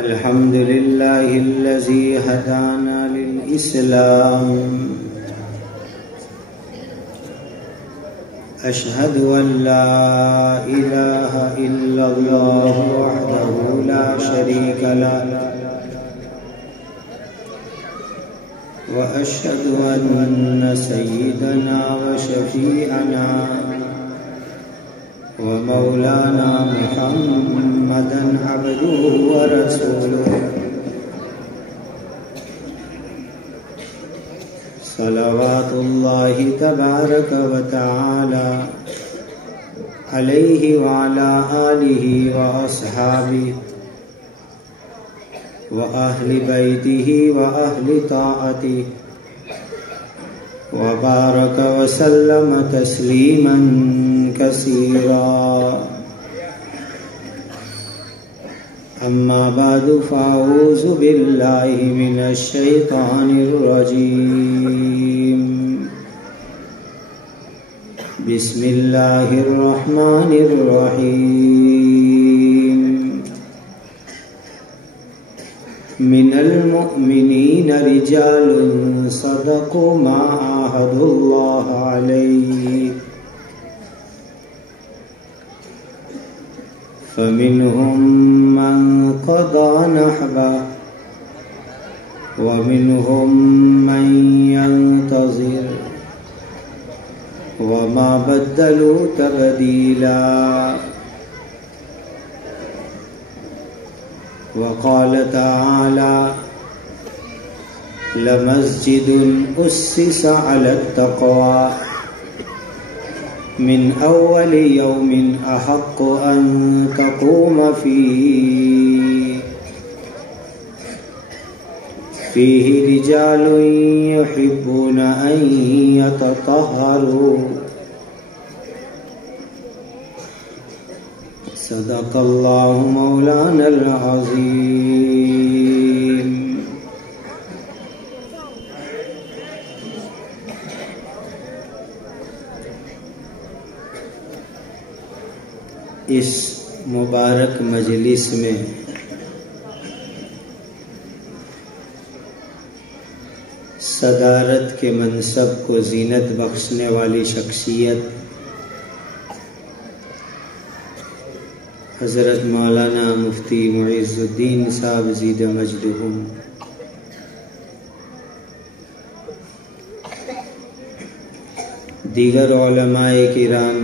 अल्हम्दुलिल्लाहिल्लज़ी हदाना लिल-इस्लाम अशहदु अल्ला इलाहा इल्लल्लाह वहदहु ला शरीका लहु व अशहदु अन्न सय्यदना व शफीअना व मौलाना मुहम्मदन अब्दुहु व रसूलुहु सलवातुल्लाहि तबारक व तआला अलैहि व अला आलिहि व अस्हाबिहि व अहलि बैतिहि व अहलि ताअतिहि व बारक व सल्लम तस्लीमन कसीरा अम्मा बादु फ़अऊज़ु बिल्लाहि मिनश शैतानिर रजीम बिस्मिल्लाहिर रहमानिर रहीम मिनल मुअ्मिनीन रिजालुन सदक़ू मा आहदुल्लाह अलैहि फमिनहुम मन क़दा नहबह व मिनहुम मन यंतज़िर व मा बद्दलू तब्दीला व क़ाल तआला लमस्जिदुन उस्सिसा अलत तक़वा मिन अव्वलि यौमिन अहक्कु अन तक़ूम फ़ीहि रिजालुन युहिब्बूना अन यततह्हरू सदक़ल्लाहु मौलानल अज़ीम। इस मुबारक मजलिस में सदारत के मनसब को जीनत बख्शने वाली शख्सियत हज़रत मौलाना मुफ्ती मुइज़्ज़ुद्दीन साहब ज़ीद मजदुहुम, दीगर उलमाए किराम,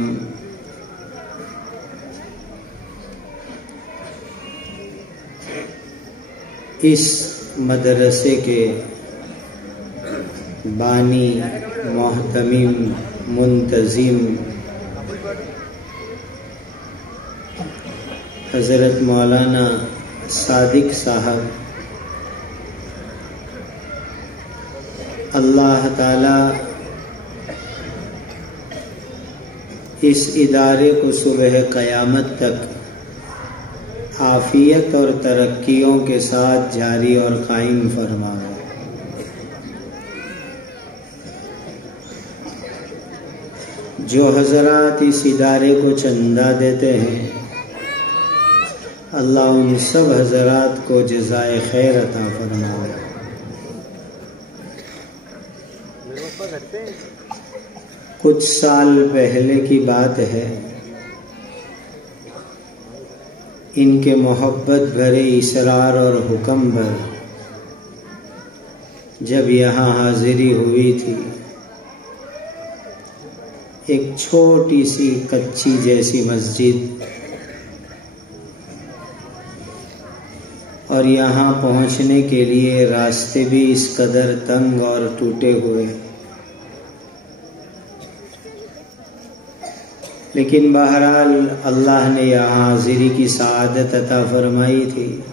इस मदरसे के बानी, मोहतमीम, मुंतज़िम हज़रत मौलाना सादिक साहब, अल्लाह ताला इस इदारे को सुबह क़यामत तक आफियत और तरक्कियों के साथ जारी और कायम फरमावे। जो हज़रात इस इदारे को चंदा देते हैं, अल्लाह उन सब हज़रात को जज़ाए खैर अता फरमावे। कुछ साल पहले की बात है, इनके मोहब्बत भरे इसरार और हुक्म पर जब यहाँ हाजिरी हुई थी, एक छोटी सी कच्ची जैसी मस्जिद, और यहाँ पहुँचने के लिए रास्ते भी इस कदर तंग और टूटे हुए। लेकिन बहरहाल अल्लाह ने यहाँ हाजिरी की सआदत अता फरमाई थी।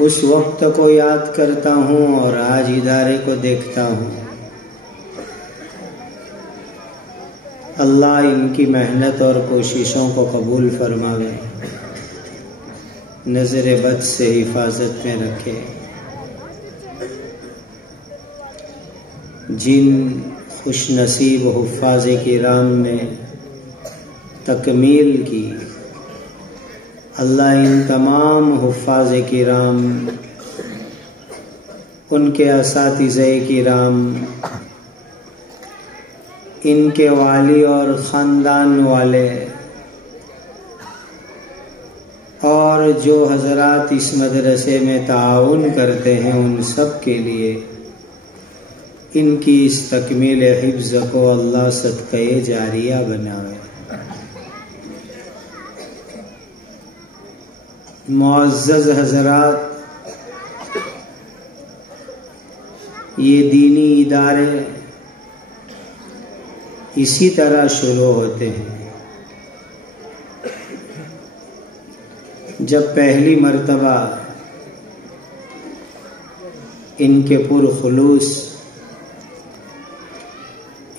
उस वक्त को याद करता हूँ और आज इदारे को देखता हूँ। अल्लाह इनकी मेहनत और कोशिशों को कबूल फरमावे, नज़र बद से हिफाजत में रखे। जिन खुश नसीब हुफ़ाज़े किराम ने तकमील की, अल्लाह इन तमाम हुफ़ाज़े किराम, उनके असातिज़े किराम, इनके वाली और ख़ानदान वाले और जो हज़रात इस मदरसे में ताउन करते हैं, उन सब के लिए इनकी इस तकमील हिफ्ज़ को अल्लाह सदक़े जारिया बनावे। मुअज़्ज़ज़ हज़रात, ये दीनी इदारे इसी तरह शुरू होते हैं। जब पहली मर्तबा इनके पुरखुलूस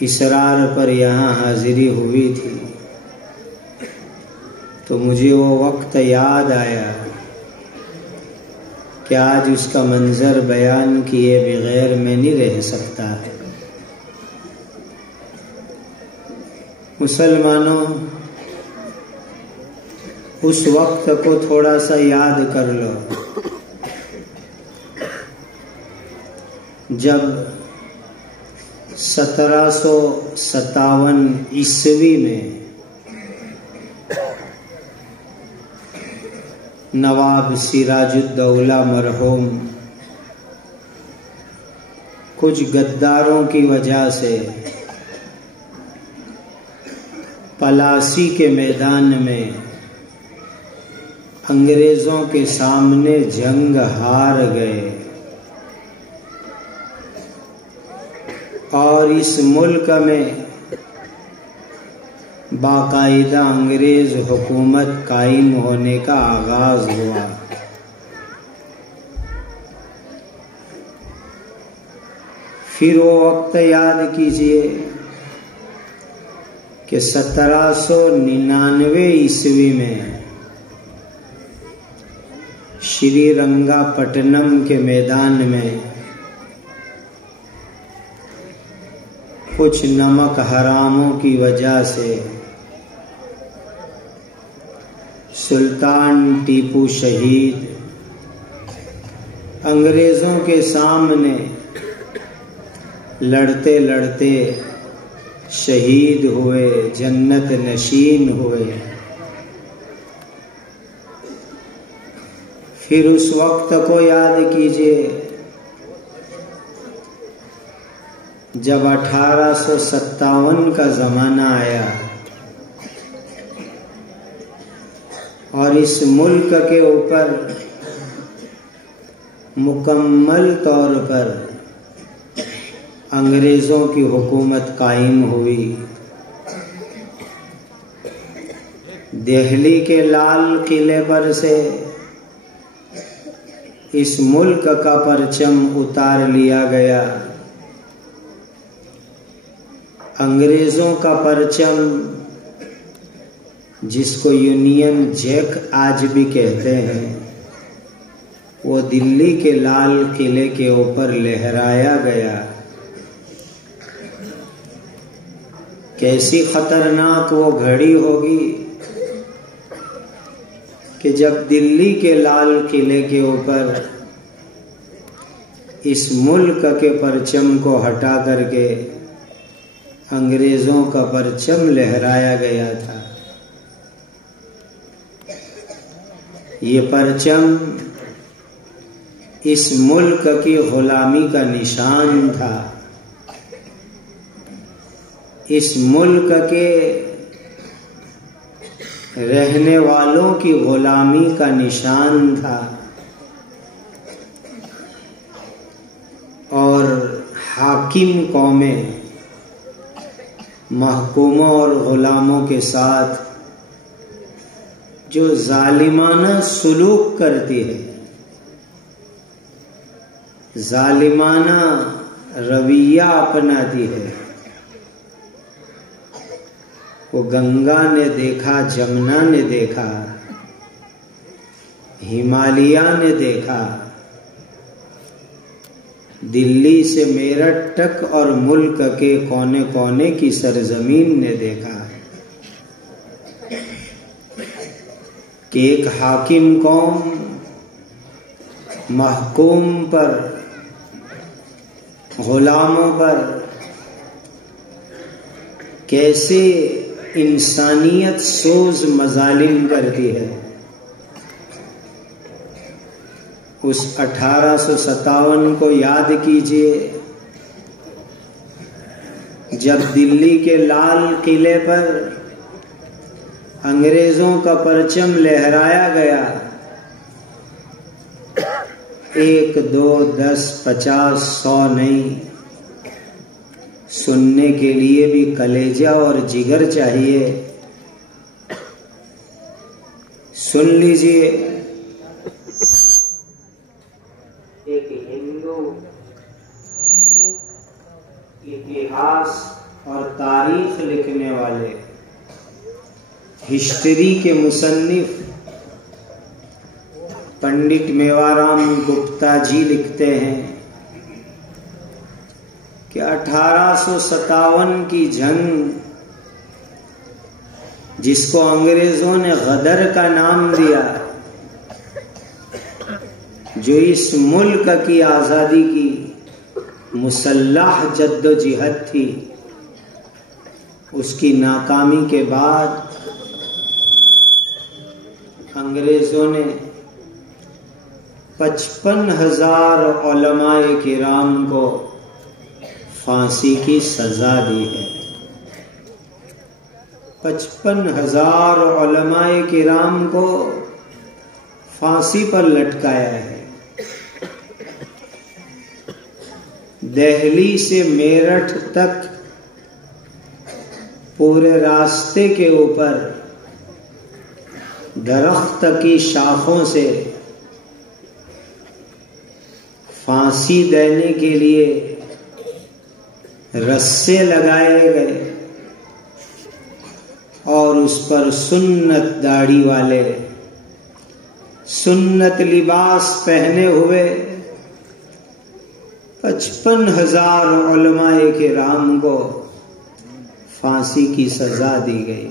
इसरार पर यहाँ हाजिरी हुई थी, तो मुझे वो वक्त याद आया कि आज उसका मंज़र बयान किए बगैर मैं नहीं रह सकता। मुसलमानों, उस वक्त को थोड़ा सा याद कर लो, जब 1757 ईस्वी में नवाब सिराजुद्दौला मरहूम कुछ गद्दारों की वजह से पलासी के मैदान में अंग्रेज़ों के सामने जंग हार गए और इस मुल्क में बाकायदा अंग्रेज हुकूमत कायम होने का आगाज हुआ। फिर वो वक्त याद कीजिए कि 1799 ईस्वी में श्रीरंगापट्टनम के मैदान में कुछ नमक हरामों की वजह से सुल्तान टीपू शहीद अंग्रेज़ों के सामने लड़ते लड़ते शहीद हुए, जन्नत नशीन हुए। फिर उस वक्त को याद कीजिए जब 1857 का ज़माना आया और इस मुल्क के ऊपर मुकम्मल तौर पर अंग्रेज़ों की हुकूमत कायम हुई। दिल्ली के लाल किले पर से इस मुल्क का परचम उतार लिया गया। अंग्रेज़ों का परचम, जिसको यूनियन जैक आज भी कहते हैं, वो दिल्ली के लाल किले के ऊपर लहराया गया। कैसी खतरनाक वो घड़ी होगी कि जब दिल्ली के लाल किले के ऊपर इस मुल्क के परचम को हटा करके अंग्रेज़ों का परचम लहराया गया था। ये परचम इस मुल्क की गुलामी का निशान था, इस मुल्क के रहने वालों की गुलामी का निशान था। और हाकिम कौमें महकूमों और गुलामों के साथ जो जालिमाना सुलूक करती है, जालिमाना रवैया अपनाती है, वो गंगा ने देखा, जमुना ने देखा, हिमालय ने देखा, दिल्ली से मेरठ तक और मुल्क के कोने कोने की सरजमीन ने देखा कि एक हाकिम कौम महकूम पर, गुलामों पर कैसे इंसानियत सोज मजालिम करती है। उस 1857 को याद कीजिए, जब दिल्ली के लाल किले पर अंग्रेजों का परचम लहराया गया। 1, 2, 10, 50, 100 नहीं, सुनने के लिए भी कलेजा और जिगर चाहिए। सुन लीजिए, एक हिंदू इतिहास और तारीख लिखने वाले, हिस्ट्री के मुसन्निफ पंडित मेवाराम गुप्ता जी लिखते हैं कि 1857 की जंग, जिसको अंग्रेजों ने गदर का नाम दिया, जो इस मुल्क की आजादी की मुसल्लह जद्दोजहद थी, उसकी नाकामी के बाद अंग्रेजों ने 55,000 उलमाए किराम को फांसी की सजा दी है। 55,000 उलमाए किराम को फांसी पर लटकाया है। दिल्ली से मेरठ तक पूरे रास्ते के ऊपर दरख्त की शाखों से फांसी देने के लिए रस्से लगाए गए और उस पर सुन्नत दाढ़ी वाले, सुन्नत लिबास पहने हुए 55,000 उलमाए किराम को फांसी की सजा दी गई।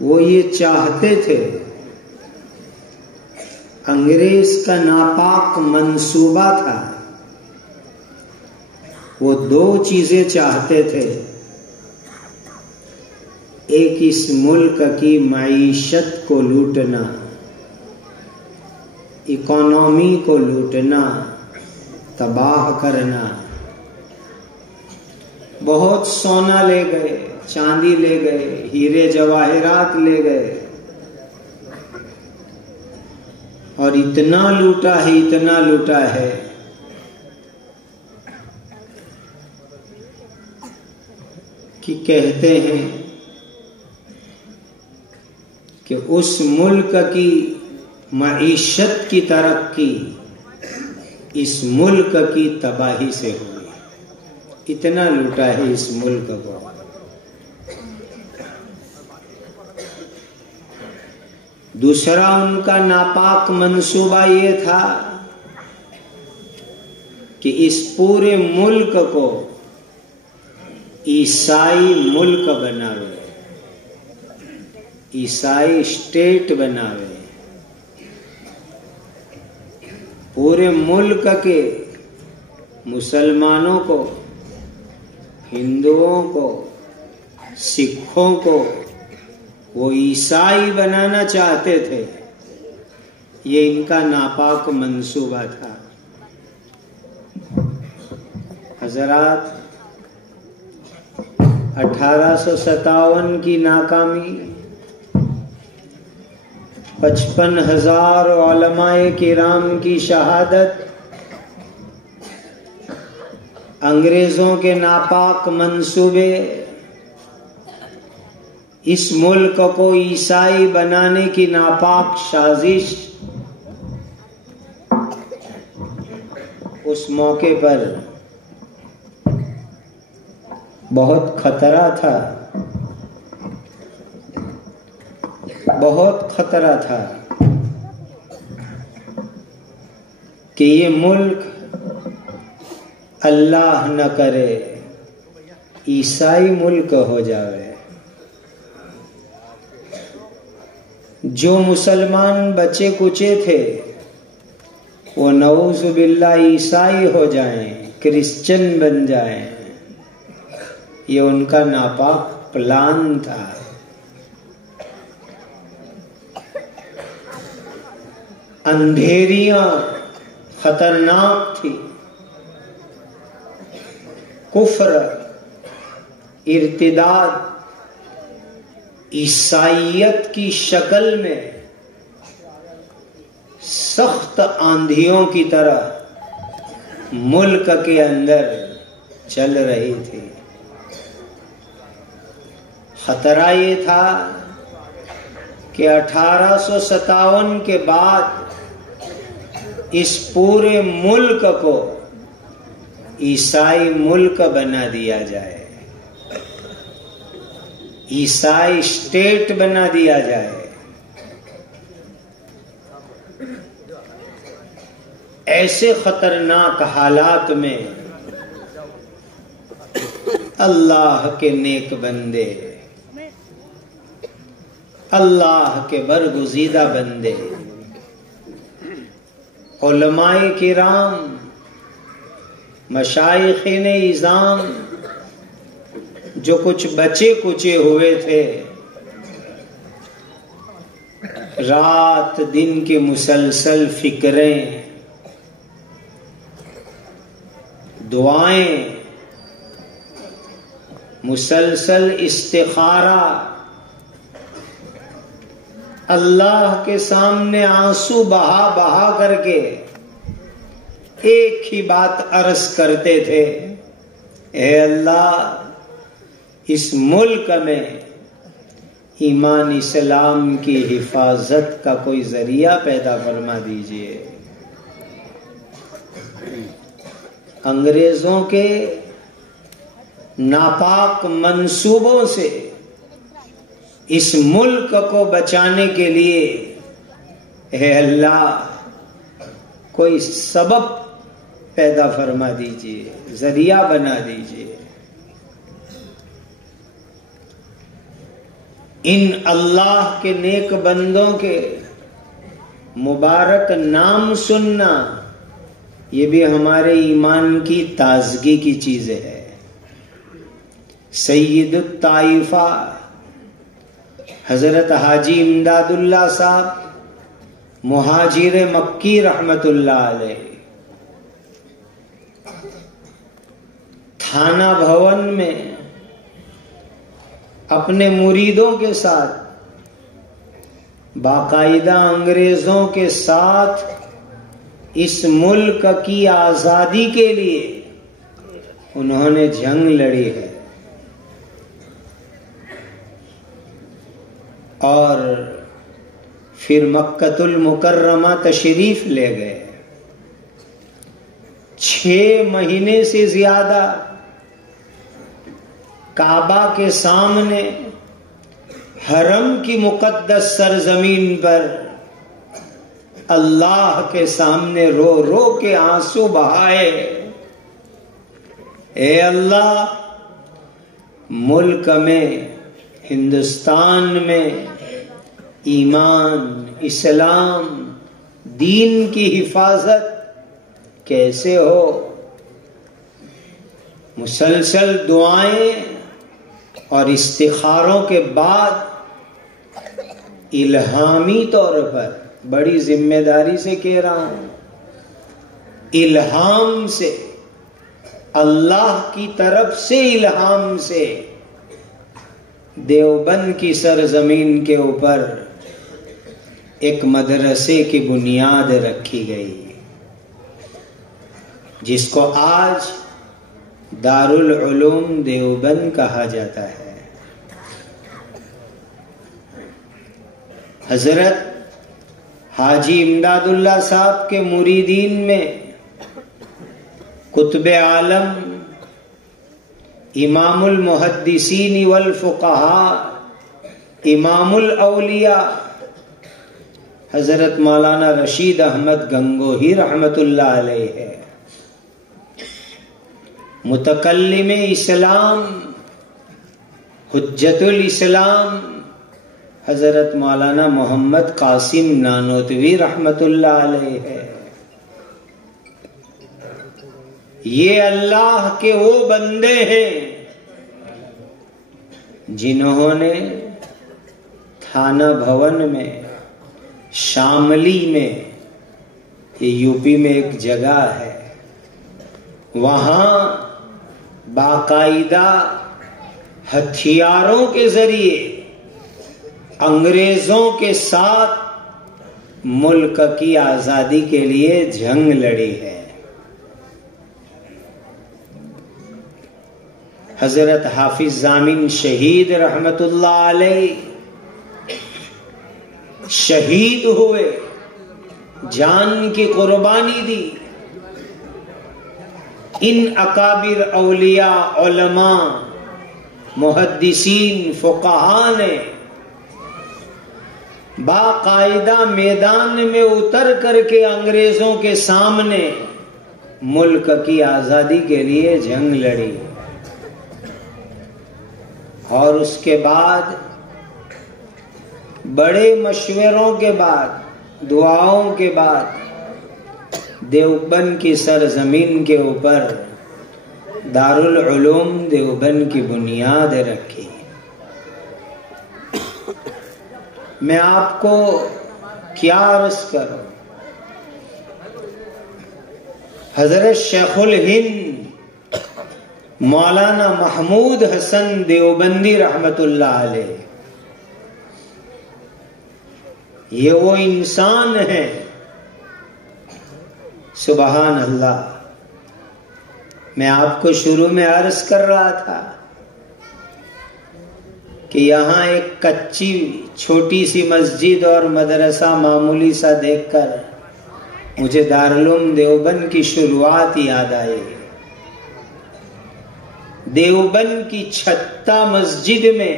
वो ये चाहते थे, अंग्रेज का नापाक मंसूबा था, वो 2 चीजें चाहते थे। एक, इस मुल्क की माईशत को लूटना, इकोनॉमी को लूटना, तबाह करना। बहुत सोना ले गए, चांदी ले गए, हीरे जवाहरात ले गए, और इतना लूटा है, इतना लूटा है कि कहते हैं कि उस मुल्क की मईशत की तरक्की इस मुल्क की तबाही से हुई। इतना लूटा है इस मुल्क को। दूसरा उनका नापाक मंसूबा ये था कि इस पूरे मुल्क को ईसाई मुल्क बनावे, ईसाई स्टेट बनावे। पूरे मुल्क के मुसलमानों को, हिंदुओं को, सिखों को वो ईसाई बनाना चाहते थे। ये इनका नापाक मंसूबा था। हजरात, 1857 की नाकामी, 55,000 उलमाए किराम की शहादत, अंग्रेजों के नापाक मंसूबे, इस मुल्क को ईसाई बनाने की नापाक साजिश, उस मौके पर बहुत खतरा था, बहुत खतरा था कि ये मुल्क अल्लाह न करे ईसाई मुल्क हो जावे। जो मुसलमान बचे कुचे थे वो नऊज़ु बिल्लाह ईसाई हो जाएं, क्रिश्चियन बन जाएं। ये उनका नापाक प्लान था। अंधेरियां खतरनाक थी। कुफ्र, इर्तिदाद ईसाइयत की शक्ल में सख्त आंधियों की तरह मुल्क के अंदर चल रही थी। खतरा ये था कि 1857 के बाद इस पूरे मुल्क को ईसाई मुल्क बना दिया जाए, ईसाई स्टेट बना दिया जाए। ऐसे खतरनाक हालात में अल्लाह के नेक बंदे, अल्लाह के बरगुज़ीदा बंदे, उलमाए किराम, मशाइख़िने इज़ाम, जो कुछ बचे कुचे हुए थे, रात दिन की मुसलसल फिक्रें, दुआएं, मुसलसल इस्तिखारा, अल्लाह के सामने आंसू बहा बहा करके एक ही बात अर्ज करते थे, ए अल्लाह, इस मुल्क में ईमान इस्लाम की हिफाजत का कोई जरिया पैदा फरमा दीजिए। अंग्रेजों के नापाक मंसूबों से इस मुल्क को बचाने के लिए हे अल्लाह कोई सबब पैदा फरमा दीजिए, जरिया बना दीजिए। इन अल्लाह के नेक बंदों के मुबारक नाम सुनना ये भी हमारे ईमान की ताजगी की चीज है। सैयदुत ताइफा हजरत हाजी इमदादुल्लाह साहब मुहाजिर मक्की रहमतुल्लाह अलैह थाना भवन में अपने मुरीदों के साथ बाकायदा अंग्रेजों के साथ इस मुल्क की आजादी के लिए उन्होंने जंग लड़ी है और फिर मक्कतुल मुकर्रमा तशरीफ ले गए। 6 महीने से ज्यादा काबा के सामने हरम की मुकद्दस सरजमीन पर अल्लाह के सामने रो रो के आंसू बहाए। ए अल्लाह, मुल्क में, हिंदुस्तान में ईमान, इस्लाम, दीन की हिफाजत कैसे हो? मुसलसल दुआएं और इस्तिखारों के बाद इल्हामी तौर पर, बड़ी जिम्मेदारी से कह रहा हूं, इल्हाम से, अल्लाह की तरफ से इल्हाम से देवबंद की सरजमीन के ऊपर एक मदरसे की बुनियाद रखी गई, जिसको आज दारुल उलूम देवबंद कहा जाता है। हजरत हाजी इमदादुल्लाह साहब के मुरीदीन में कुतुब आलम इमामुल मुहद्दिसीन वल फुक़हा इमामुल औलिया हजरत मौलाना रशीद अहमद गंगोही रहमतुल्लाह अलैह है। मुतकल्लिम इस्लाम हुज्जतुल इस्लाम हजरत मौलाना मोहम्मद कासिम नानोतवी रहमतुल्लाह अलैह है। ये अल्लाह के वो बंदे हैं जिन्होंने थाना भवन में शामली में, ये यूपी में एक जगह है, वहां बाकायदा हथियारों के जरिए अंग्रेजों के साथ मुल्क की आजादी के लिए जंग लड़ी है। हजरत हाफिज जामिन शहीद रहमतुल्लाह अलैह शहीद हुए, जान की कुर्बानी दी। इन अकाबिर औलिया उलमा मुहद्दिसीन फुक़हा ने बाकायदा मैदान में उतर करके अंग्रेजों के सामने मुल्क की आजादी के लिए जंग लड़ी। और उसके बाद बड़े मशवरों के बाद, दुआओं के बाद देवबंद की सरजमीन के ऊपर दारुल उलूम देवबंद की बुनियाद रखी। मैं आपको क्या अर्ज करूं, हजरत शेखुल हिंद मौलाना महमूद हसन देवबंदी रहमतुल्लाह अलैह, ये वो इंसान है, सुबहान अल्लाह। मैं आपको शुरू में अर्ज कर रहा था कि यहां एक कच्ची छोटी सी मस्जिद और मदरसा मामूली सा देखकर मुझे दारुल देवबंद की शुरुआत याद आई। देवबंद की छत्ता मस्जिद में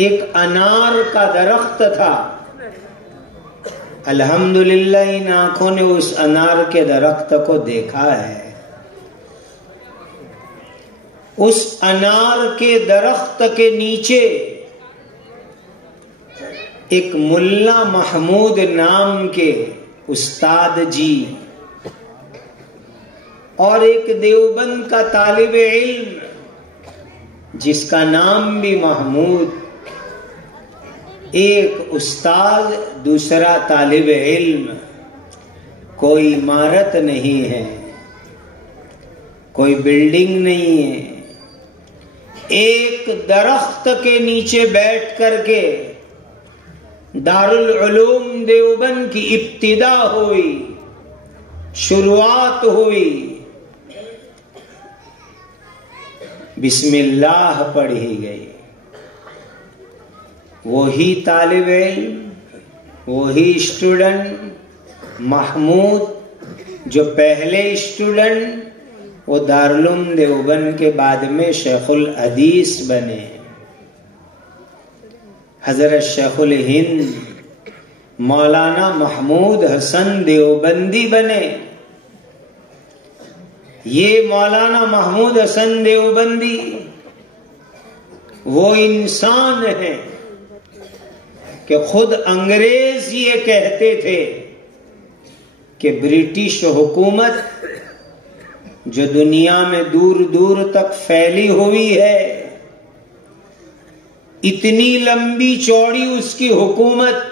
एक अनार का दरख्त था। अल्हम्दुलिल्लाह इन आंखों ने उस अनार के दरख्त को देखा है। उस अनार के दरख्त के नीचे एक मुल्ला महमूद नाम के उस्ताद जी और एक देवबंद का तालिब इल्म जिसका नाम भी महमूद, एक उस्ताद दूसरा तालिब इल्म। कोई इमारत नहीं है, कोई बिल्डिंग नहीं है, एक दरख्त के नीचे बैठ करके दारुल उलूम देवबंद की इब्तिदा हुई, शुरुआत हुई। बिस्मिल्लाह पढ़ी गई। वही तालिब इल्म, वही स्टूडेंट महमूद जो पहले स्टूडेंट, वो दारुल देवबंद के बाद में शेखुल हदीस बने। हजरत शेखुल हिंद मौलाना महमूद हसन देवबंदी बने। ये मौलाना महमूद हसन देवबंदी वो इंसान है कि खुद अंग्रेज ये कहते थे कि ब्रिटिश हुकूमत जो दुनिया में दूर दूर तक फैली हुई है, इतनी लंबी चौड़ी उसकी हुकूमत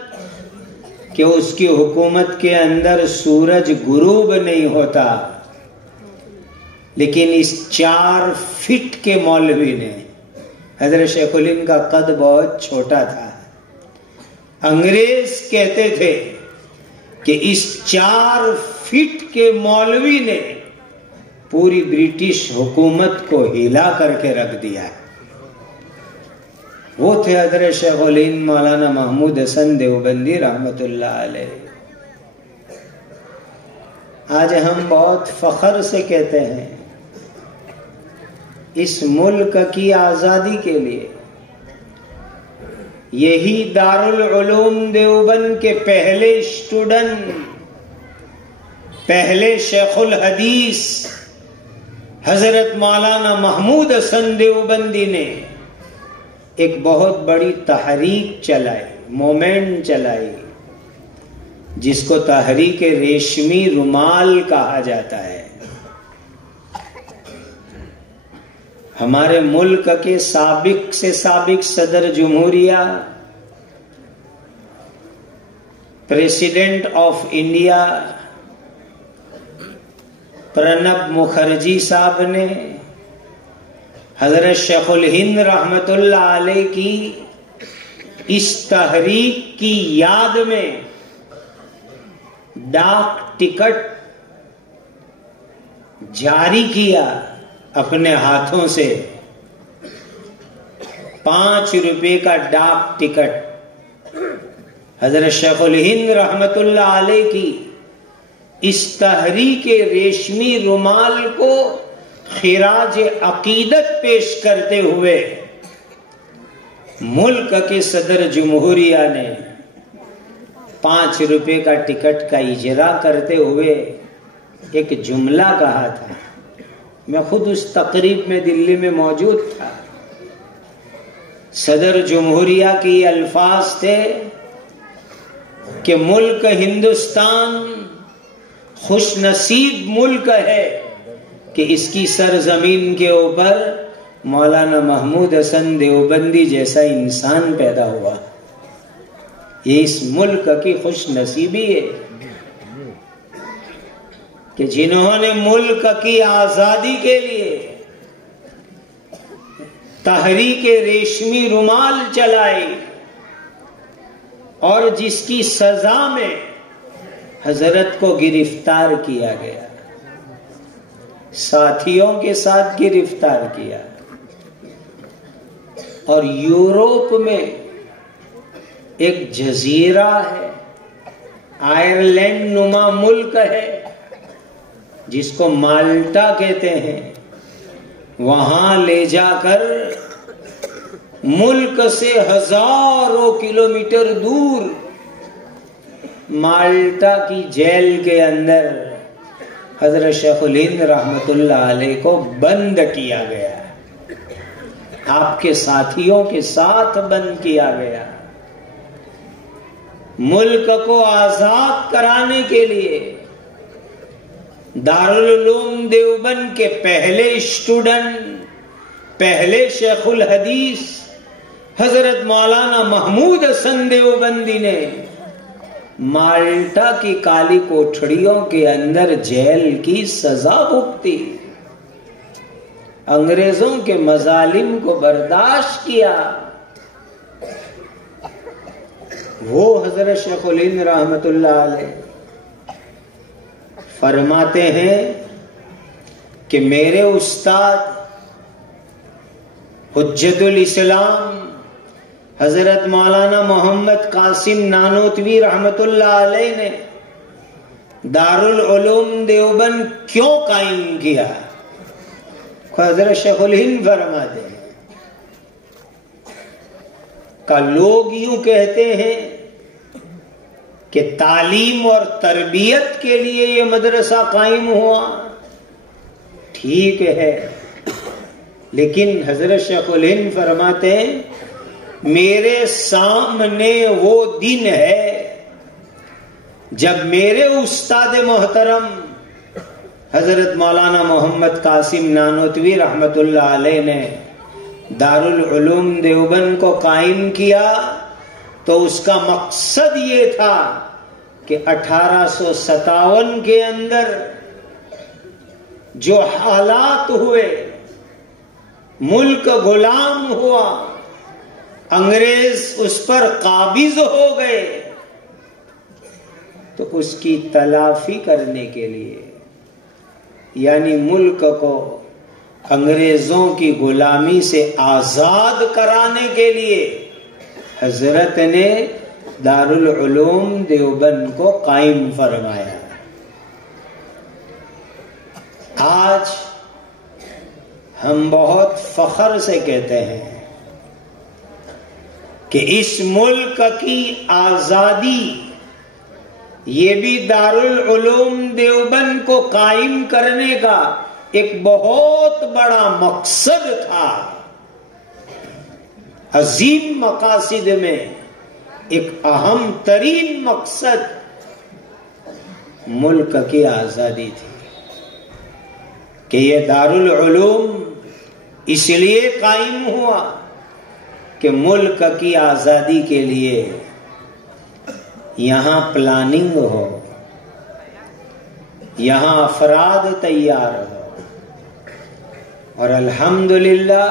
कि उसकी हुकूमत के अंदर सूरज गुरूब नहीं होता। लेकिन इस 4 फीट के मौलवी ने, हजरत शेखुल हिंद का कद बहुत छोटा था, अंग्रेज कहते थे कि इस 4 फीट के मौलवी ने पूरी ब्रिटिश हुकूमत को हिला करके रख दिया है। वो थे हज़रत शेखुल हिंद मौलाना महमूद हसन देवबंदी रहमतुल्लाह अलैह। आज हम बहुत फख्र से कहते हैं, इस मुल्क की आज़ादी के लिए यही दारुल उलूम देवबंद के पहले स्टूडेंट, पहले शेखुल हदीस हजरत मौलाना महमूद हसन देवबंदी ने एक बहुत बड़ी तहरीक चलाई, मोमेंट चलाई, जिसको तहरीक रेशमी रुमाल कहा जाता है। हमारे मुल्क के साबिक से साबिक सदर जमहूरिया, president of India Pranab Mukherjee साहब ने हजरत शेखुल हिंद रहमतुल्लाह अलैह की इस तहरीक की याद में डाक टिकट जारी किया अपने हाथों से। 5 रुपए का डाक टिकट हजरत शेखुल हिंद रहमतुल्लाह अलैह की इस तहरीक रेशमी रुमाल को खिराज अकीदत पेश करते हुए मुल्क के सदर जमहूरिया ने 5 रुपए का टिकट का इजरा करते हुए एक जुमला कहा था। मैं खुद उस तकरीब में दिल्ली में मौजूद था। सदर जमहूरिया के अल्फाज थे कि मुल्क हिंदुस्तान खुशनसीब मुल्क है कि इसकी सरजमीन के ऊपर मौलाना महमूद हसन देवबंदी जैसा इंसान पैदा हुआ। ये इस मुल्क की खुशनसीबी है कि जिन्होंने मुल्क की आजादी के लिए तहरीक रेशमी रुमाल चलाई और जिसकी सजा में हजरत को गिरफ्तार किया गया, साथियों के साथ गिरफ्तार किया, और यूरोप में एक जजीरा है, आयरलैंड नुमा मुल्क है जिसको माल्टा कहते हैं, वहां ले जाकर मुल्क से हजारों किलोमीटर दूर माल्टा की जेल के अंदर हजरत शेखुल हिंद रहमतुल्लाह अलैह को बंद किया गया, आपके साथियों के साथ बंद किया गया। मुल्क को आजाद कराने के लिए दारुल उलूम देवबंद के पहले स्टूडेंट, पहले शेखुल हदीस हजरत मौलाना महमूद हसन देवबंदी ने माल्टा की काली कोठड़ियों के अंदर जेल की सजा भुगती, अंग्रेजों के मजालिम को बर्दाश्त किया। वो हजरत शेखुल हिंद रहमतुल्लाह अलैह फरमाते हैं कि मेरे उस्ताद हुज्जतुल इस्लाम हजरत मौलाना मोहम्मद कासिम नानोतवी रहमतुल्लाह अलैह ने दारुल उलूम देवबंद क्यों कायम किया? हजरत शेखुल हिंद फरमाते हैं का लोग यूं कहते हैं कि तालीम और तरबियत के लिए ये मदरसा कायम हुआ, ठीक है, लेकिन हजरत शेखुल हिंद फरमाते हैं मेरे सामने वो दिन है जब मेरे उस्ताद मोहतरम हजरत मौलाना मोहम्मद कासिम नानोतवी रहमतुल्लाह अलैह ने दारुल उलूम देवबंद को कायम किया, तो उसका मकसद ये था कि 1857 के अंदर जो हालात हुए, मुल्क गुलाम हुआ, अंग्रेज उस पर काबिज हो गए, तो उसकी तलाफी करने के लिए यानी मुल्क को अंग्रेजों की गुलामी से आजाद कराने के लिए हजरत ने दारुल उलूम देवबंद को कायम फरमाया। आज हम बहुत फख्र से कहते हैं कि इस मुल्क की आजादी ये भी दारुल उलूम देवबंद को कायम करने का एक बहुत बड़ा मकसद था। अजीम मकासिद में एक अहम तरीन मकसद मुल्क की आजादी थी कि ये दारुल उलूम इसलिए कायम हुआ कि मुल्क की आजादी के लिए यहां प्लानिंग हो, यहां अफराद तैयार हो। और अल्हम्दुलिल्लाह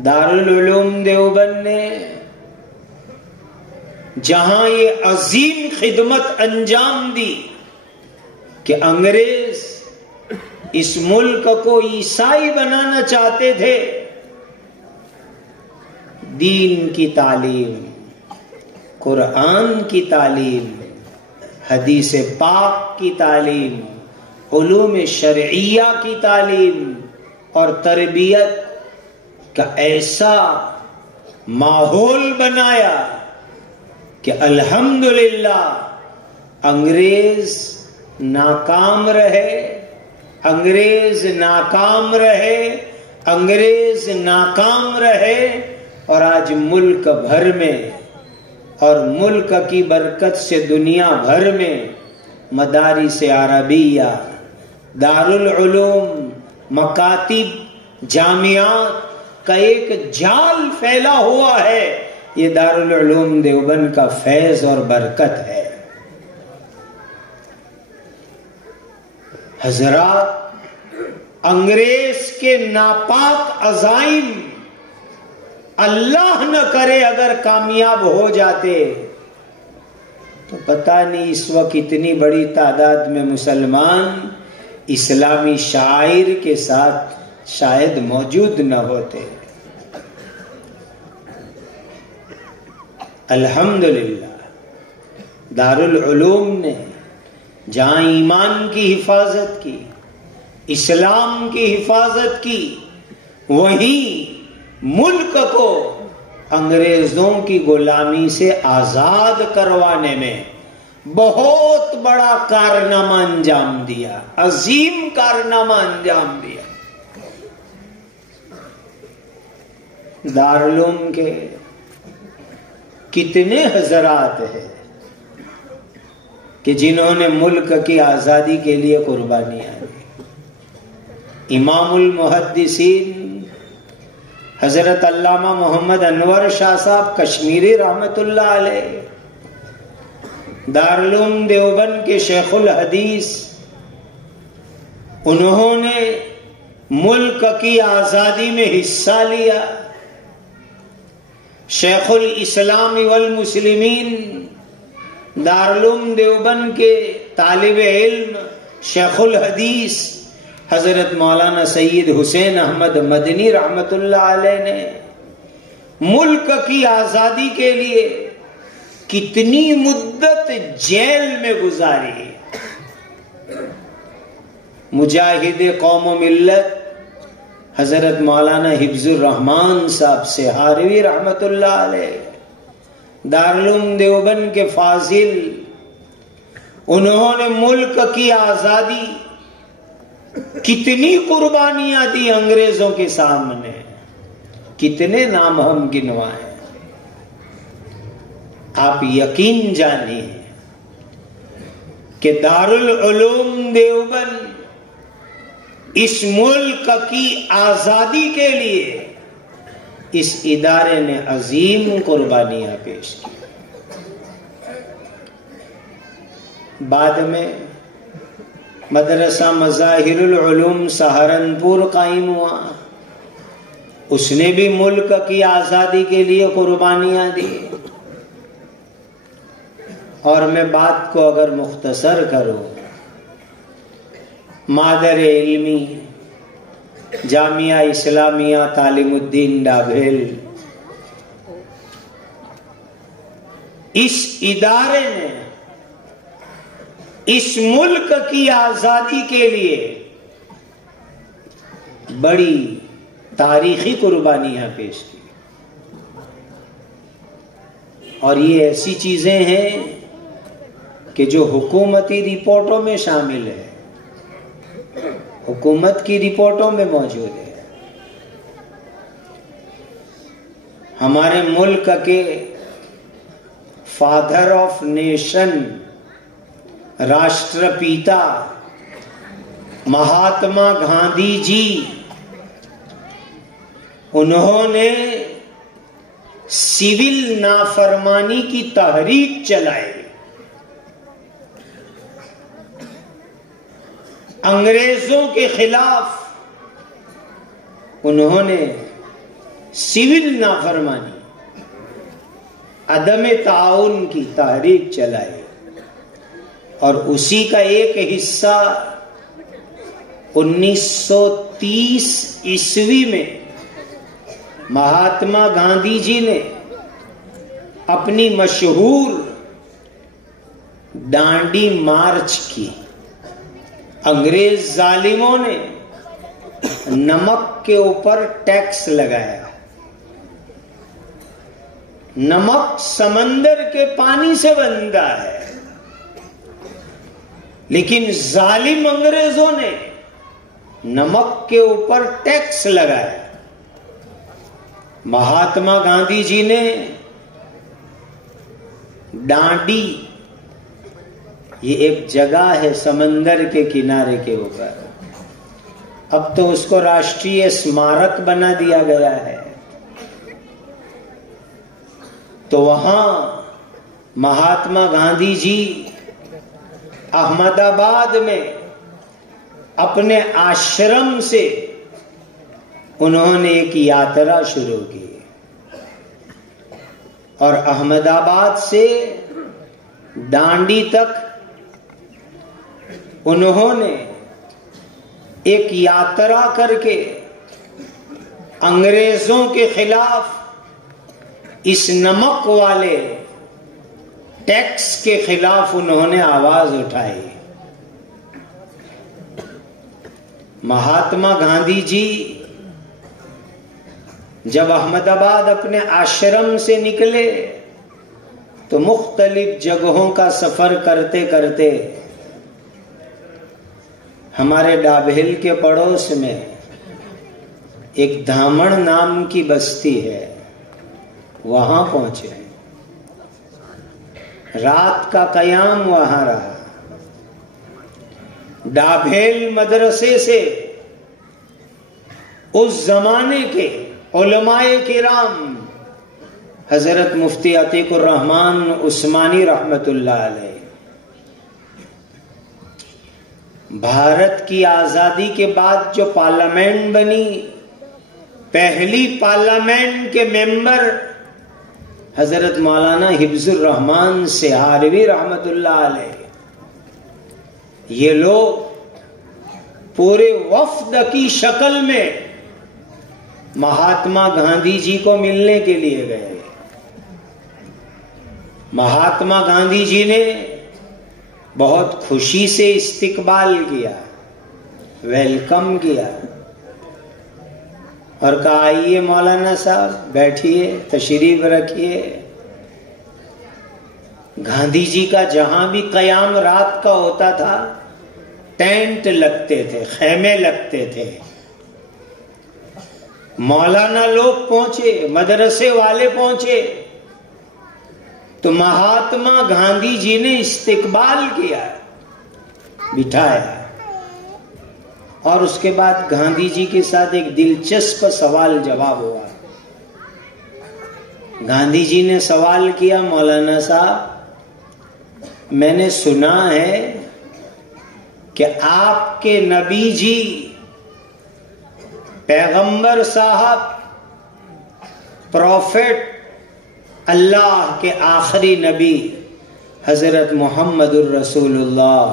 दारुल उलूम देवबंद ने जहां ये अजीम खिदमत अंजाम दी कि अंग्रेज इस मुल्क को ईसाई बनाना चाहते थे, दीन की तालीम, कुरान की तालीम, हदीस पाक की तालीम, उलूम शरइया की तालीम और तरबियत का ऐसा माहौल बनाया कि अल्हम्दुलिल्लाह अंग्रेज नाकाम रहे, अंग्रेज नाकाम रहे, अंग्रेज नाकाम रहे। और आज मुल्क भर में और मुल्क की बरकत से दुनिया भर में मदारिस अरबिया, दारुल उलूम, मकातिब, जामियात का एक जाल फैला हुआ है। ये दारुल उलूम देवबंद का फैज और बरकत है। हजरात, अंग्रेज के नापाक अज़ाइम अल्लाह न करे अगर कामयाब हो जाते तो पता नहीं इस वक्त इतनी बड़ी तादाद में मुसलमान इस्लामी शायर के साथ शायद मौजूद न होते। अल्हम्दुलिल्लाह दारुल उलूम ने जहां ईमान की हिफाजत की, इस्लाम की हिफाजत की, वहीं मुल्क को अंग्रेजों की गुलामी से आजाद करवाने में बहुत बड़ा कारनामा अंजाम दिया, अजीम कारनामा अंजाम दिया। दारुल उलूम के कितने हजरात हैं कि जिन्होंने मुल्क की आजादी के लिए कुर्बानियां दी। इमामुल मुहद्दिसीन हजरत अल्लामा मोहम्मद अनवर शाह साहब कश्मीरी रहमतुल्लाह अलैह, दारुल उलूम देवबंद के शेखुल हदीस, उन्होंने मुल्क की आजादी में हिस्सा लिया। शेखुल इस्लाम वल मुस्लिमीन दारुल उलूम देवबंद के तालिब इल्म शेखुल हदीस हजरत मौलाना सैयद हुसैन अहमद मदनी रहमतुल्लाह अलैह ने मुल्क की आजादी के लिए कितनी मुद्दत जेल में गुजारी। मुजाहिद कौम व मिल्लत हजरत मौलाना हिफ्जुर रहमान साहब सेहारवी रहमतुल्लाह अलैह, दारुल उलूम देवबंद के फाजिल, उन्होंने मुल्क की आजादी कितनी कुर्बानियां दी अंग्रेजों के सामने, कितने नाम हम गिनवाएं। आप यकीन जानिए कि दारुल उलूम देवबंद इस मुल्क की आजादी के लिए इस इदारे ने अजीम कुर्बानियां पेश की। बाद में मदरसा मज़ाहिरुल उलूम सहारनपुर कायम हुआ, उसने भी मुल्क की आजादी के लिए कुर्बानियां दी। और मैं बात को अगर मुख्तसर करूं मादर इल्मी जामिया इस्लामिया तालिमुद्दीन डाभेल, इस इदारे ने इस मुल्क की आजादी के लिए बड़ी तारीखी कुर्बानियां पेश की। और ये ऐसी चीजें हैं कि जो हुकूमती रिपोर्टों में शामिल है, हुकूमत की रिपोर्टों में मौजूद है। हमारे मुल्क के फादर ऑफ नेशन, राष्ट्रपिता महात्मा गांधी जी, उन्होंने सिविल नाफरमानी की तहरीक चलाई। अंग्रेजों के खिलाफ उन्होंने सिविल नाफरमानी, अदम ताउन की तहरीक चलाई। और उसी का एक हिस्सा 1930 ईस्वी में महात्मा गांधी जी ने अपनी मशहूर डांडी मार्च की। अंग्रेज जालिमों ने नमक के ऊपर टैक्स लगाया। नमक समंदर के पानी से बनता है, लेकिन जालिम अंग्रेजों ने नमक के ऊपर टैक्स लगाया। महात्मा गांधी जी ने डांडी, ये एक जगह है समंदर के किनारे के ऊपर, अब तो उसको राष्ट्रीय स्मारक बना दिया गया है। तो वहां महात्मा गांधी जी अहमदाबाद में अपने आश्रम से उन्होंने एक यात्रा शुरू की और अहमदाबाद से डांडी तक उन्होंने एक यात्रा करके अंग्रेजों के खिलाफ इस नमक वाले टैक्स के खिलाफ उन्होंने आवाज उठाई। महात्मा गांधी जी जब अहमदाबाद अपने आश्रम से निकले तो मुख्तलिफ जगहों का सफर करते करते हमारे डाभेल के पड़ोस में एक धामण नाम की बस्ती है, वहां पहुंचे। रात का कयाम वहां रहा। डाभेल मदरसे से उस जमाने के उलमाए किराम हजरत मुफ्ती अतीकुर रहमान उस्मानी रहमतुल्लाह अलैह भारत की आजादी के बाद जो पार्लियामेंट बनी, पहली पार्लियामेंट के मेंबर हजरत मौलाना हिफ्जुर रहमान सिहारवी रहमतुल्लाह अलैह, ये लोग पूरे वफ्द की शक्ल में महात्मा गांधी जी को मिलने के लिए गए। महात्मा गांधी जी ने बहुत खुशी से इस्तकबाल किया, वेलकम किया और कहा आइए मौलाना साहब बैठिए, तशरीफ रखिए। गांधी जी का जहां भी कयाम रात का होता था टेंट लगते थे, खेमे लगते थे। मौलाना लोग पहुंचे, मदरसे वाले पहुंचे तो महात्मा गांधी जी ने इस्तकबाल किया, बिठाया और उसके बाद गांधी जी के साथ एक दिलचस्प सवाल जवाब हुआ। गांधी जी ने सवाल किया, मौलाना साहब मैंने सुना है कि आपके नबी जी पैगंबर साहब प्रॉफिट अल्लाह के आखिरी नबी हजरत मोहम्मदुर रसूलुल्लाह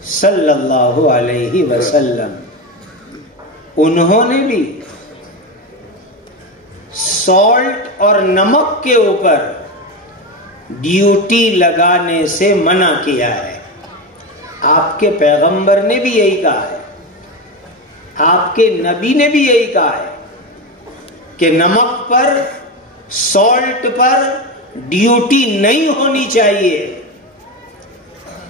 सल्लल्लाहु अलैहि वसल्लम, उन्होंने भी सॉल्ट और नमक के ऊपर ड्यूटी लगाने से मना किया है। आपके पैगंबर ने भी यही कहा है, आपके नबी ने भी यही कहा है कि नमक पर, सॉल्ट पर ड्यूटी नहीं होनी चाहिए।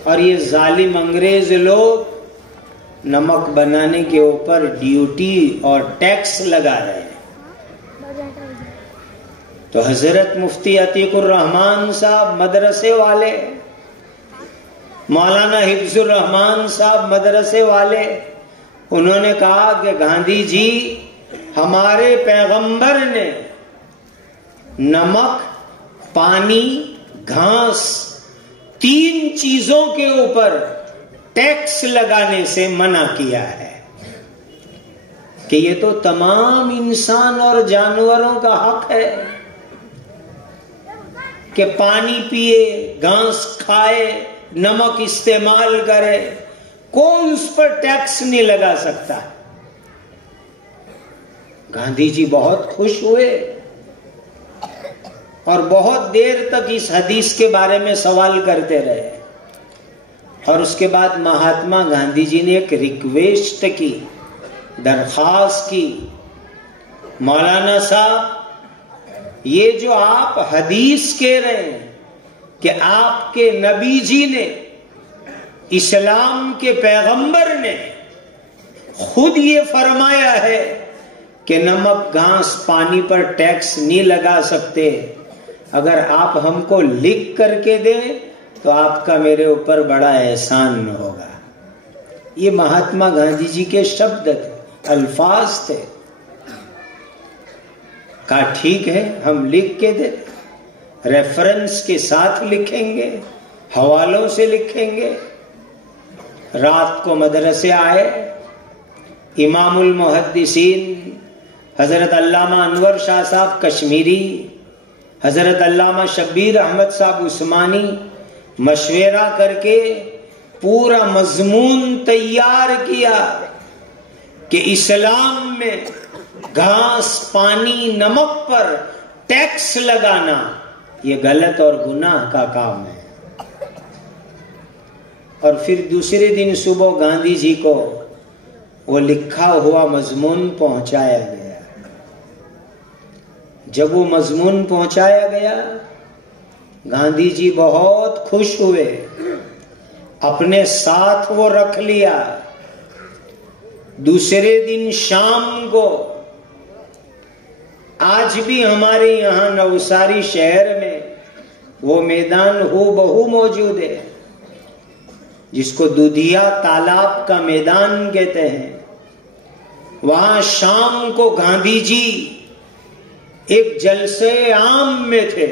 और ये जालिम अंग्रेज लोग नमक बनाने के ऊपर ड्यूटी और टैक्स लगा रहे हैं। तो हजरत मुफ्ती अतीकुर रहमान साहब मदरसे वाले, मौलाना हिफ्जुर रहमान साहब मदरसे वाले, उन्होंने कहा कि गांधी जी, हमारे पैगंबर ने नमक, पानी, घास, 3 चीजों के ऊपर टैक्स लगाने से मना किया है कि ये तो तमाम इंसान और जानवरों का हक है कि पानी पिए, घास खाए, नमक इस्तेमाल करे, कोई उस पर टैक्स नहीं लगा सकता। गांधी जी बहुत खुश हुए और बहुत देर तक इस हदीस के बारे में सवाल करते रहे। और उसके बाद महात्मा गांधी जी ने एक रिक्वेस्ट की, दरखास्त की, मौलाना साहब, ये जो आप हदीस कह रहे हैं कि आपके नबी जी ने, इस्लाम के पैगंबर ने खुद ये फरमाया है कि नमक, घास, पानी पर टैक्स नहीं लगा सकते, अगर आप हमको लिख करके दें तो आपका मेरे ऊपर बड़ा एहसान होगा। ये महात्मा गांधी जी के शब्द थे, अल्फाज थे। कहा ठीक है, हम लिख के दे, रेफरेंस के साथ लिखेंगे, हवालों से लिखेंगे। रात को मदरसे आए, इमामुल मुहद्दिसीन हजरत अल्लामा अनवर शाह साहब कश्मीरी, हजरत अल्लामा शब्बीर अहमद साहब उस्मानी मशवरा करके पूरा मजमून तैयार किया कि इस्लाम में घास, पानी, नमक पर टैक्स लगाना ये गलत और गुनाह का काम है। और फिर दूसरे दिन सुबह गांधी जी को वो लिखा हुआ मजमून पहुंचाया गया। जब वो मजमून पहुंचाया गया, गांधी जी बहुत खुश हुए, अपने साथ वो रख लिया। दूसरे दिन शाम को, आज भी हमारे यहाँ नवसारी शहर में वो मैदान हूबहू मौजूद है जिसको दुधिया तालाब का मैदान कहते हैं। वहां शाम को गांधी जी एक जलसे आम में थे।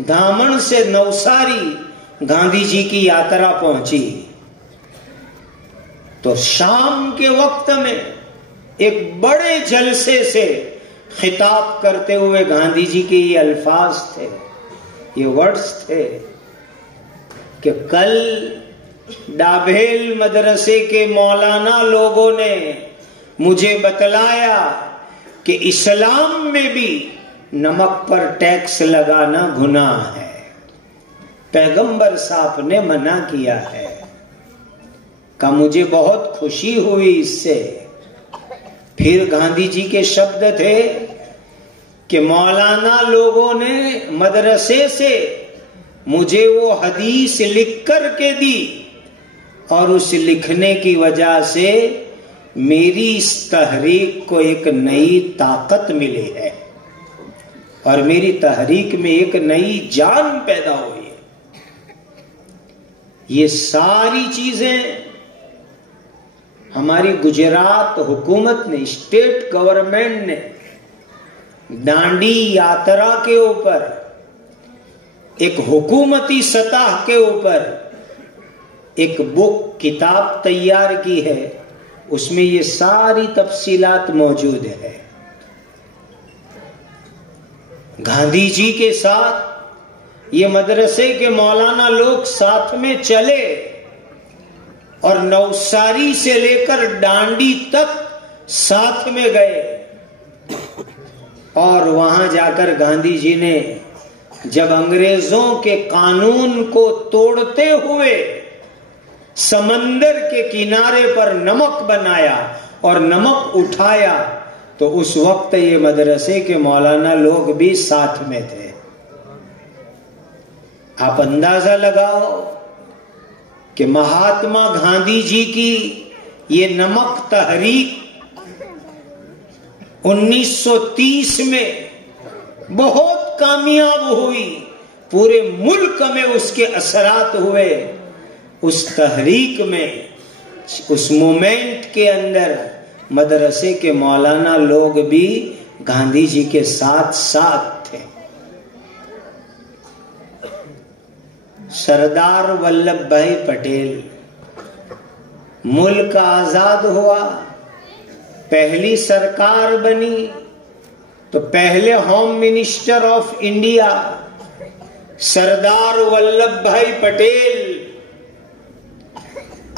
दामन से नवसारी गांधी जी की यात्रा पहुंची तो शाम के वक्त में एक बड़े जलसे से खिताब करते हुए गांधी जी के ये अल्फाज थे, ये वर्ड्स थे कि कल डाभेल मदरसे के मौलाना लोगों ने मुझे बतलाया कि इस्लाम में भी नमक पर टैक्स लगाना गुनाह है, पैगंबर साहब ने मना किया है। का मुझे बहुत खुशी हुई इससे। फिर गांधी जी के शब्द थे कि मौलाना लोगों ने मदरसे से मुझे वो हदीस लिख कर के दी और उस लिखने की वजह से मेरी इस तहरीक को एक नई ताकत मिली है और मेरी तहरीक में एक नई जान पैदा हुई है। ये सारी चीजें हमारी गुजरात हुकूमत ने, स्टेट गवर्नमेंट ने दांडी यात्रा के ऊपर एक हुकूमती सतह के ऊपर एक बुक, किताब तैयार की है। उसमें ये सारी तफसीलात मौजूद है। गांधी जी के साथ ये मदरसे के मौलाना लोग साथ में चले और नवसारी से लेकर डांडी तक साथ में गए। और वहां जाकर गांधी जी ने जब अंग्रेजों के कानून को तोड़ते हुए समंदर के किनारे पर नमक बनाया और नमक उठाया, तो उस वक्त ये मदरसे के मौलाना लोग भी साथ में थे। आप अंदाजा लगाओ कि महात्मा गांधी जी की ये नमक तहरीक 1930 में बहुत कामयाब हुई, पूरे मुल्क में उसके असरात हुए। उस तहरीक में, उस मूवमेंट के अंदर मदरसे के मौलाना लोग भी गांधी जी के साथ साथ थे। सरदार वल्लभ भाई पटेल, मुल्क आजाद हुआ, पहली सरकार बनी, तो पहले home minister of India Sardar Vallabh भाई पटेल,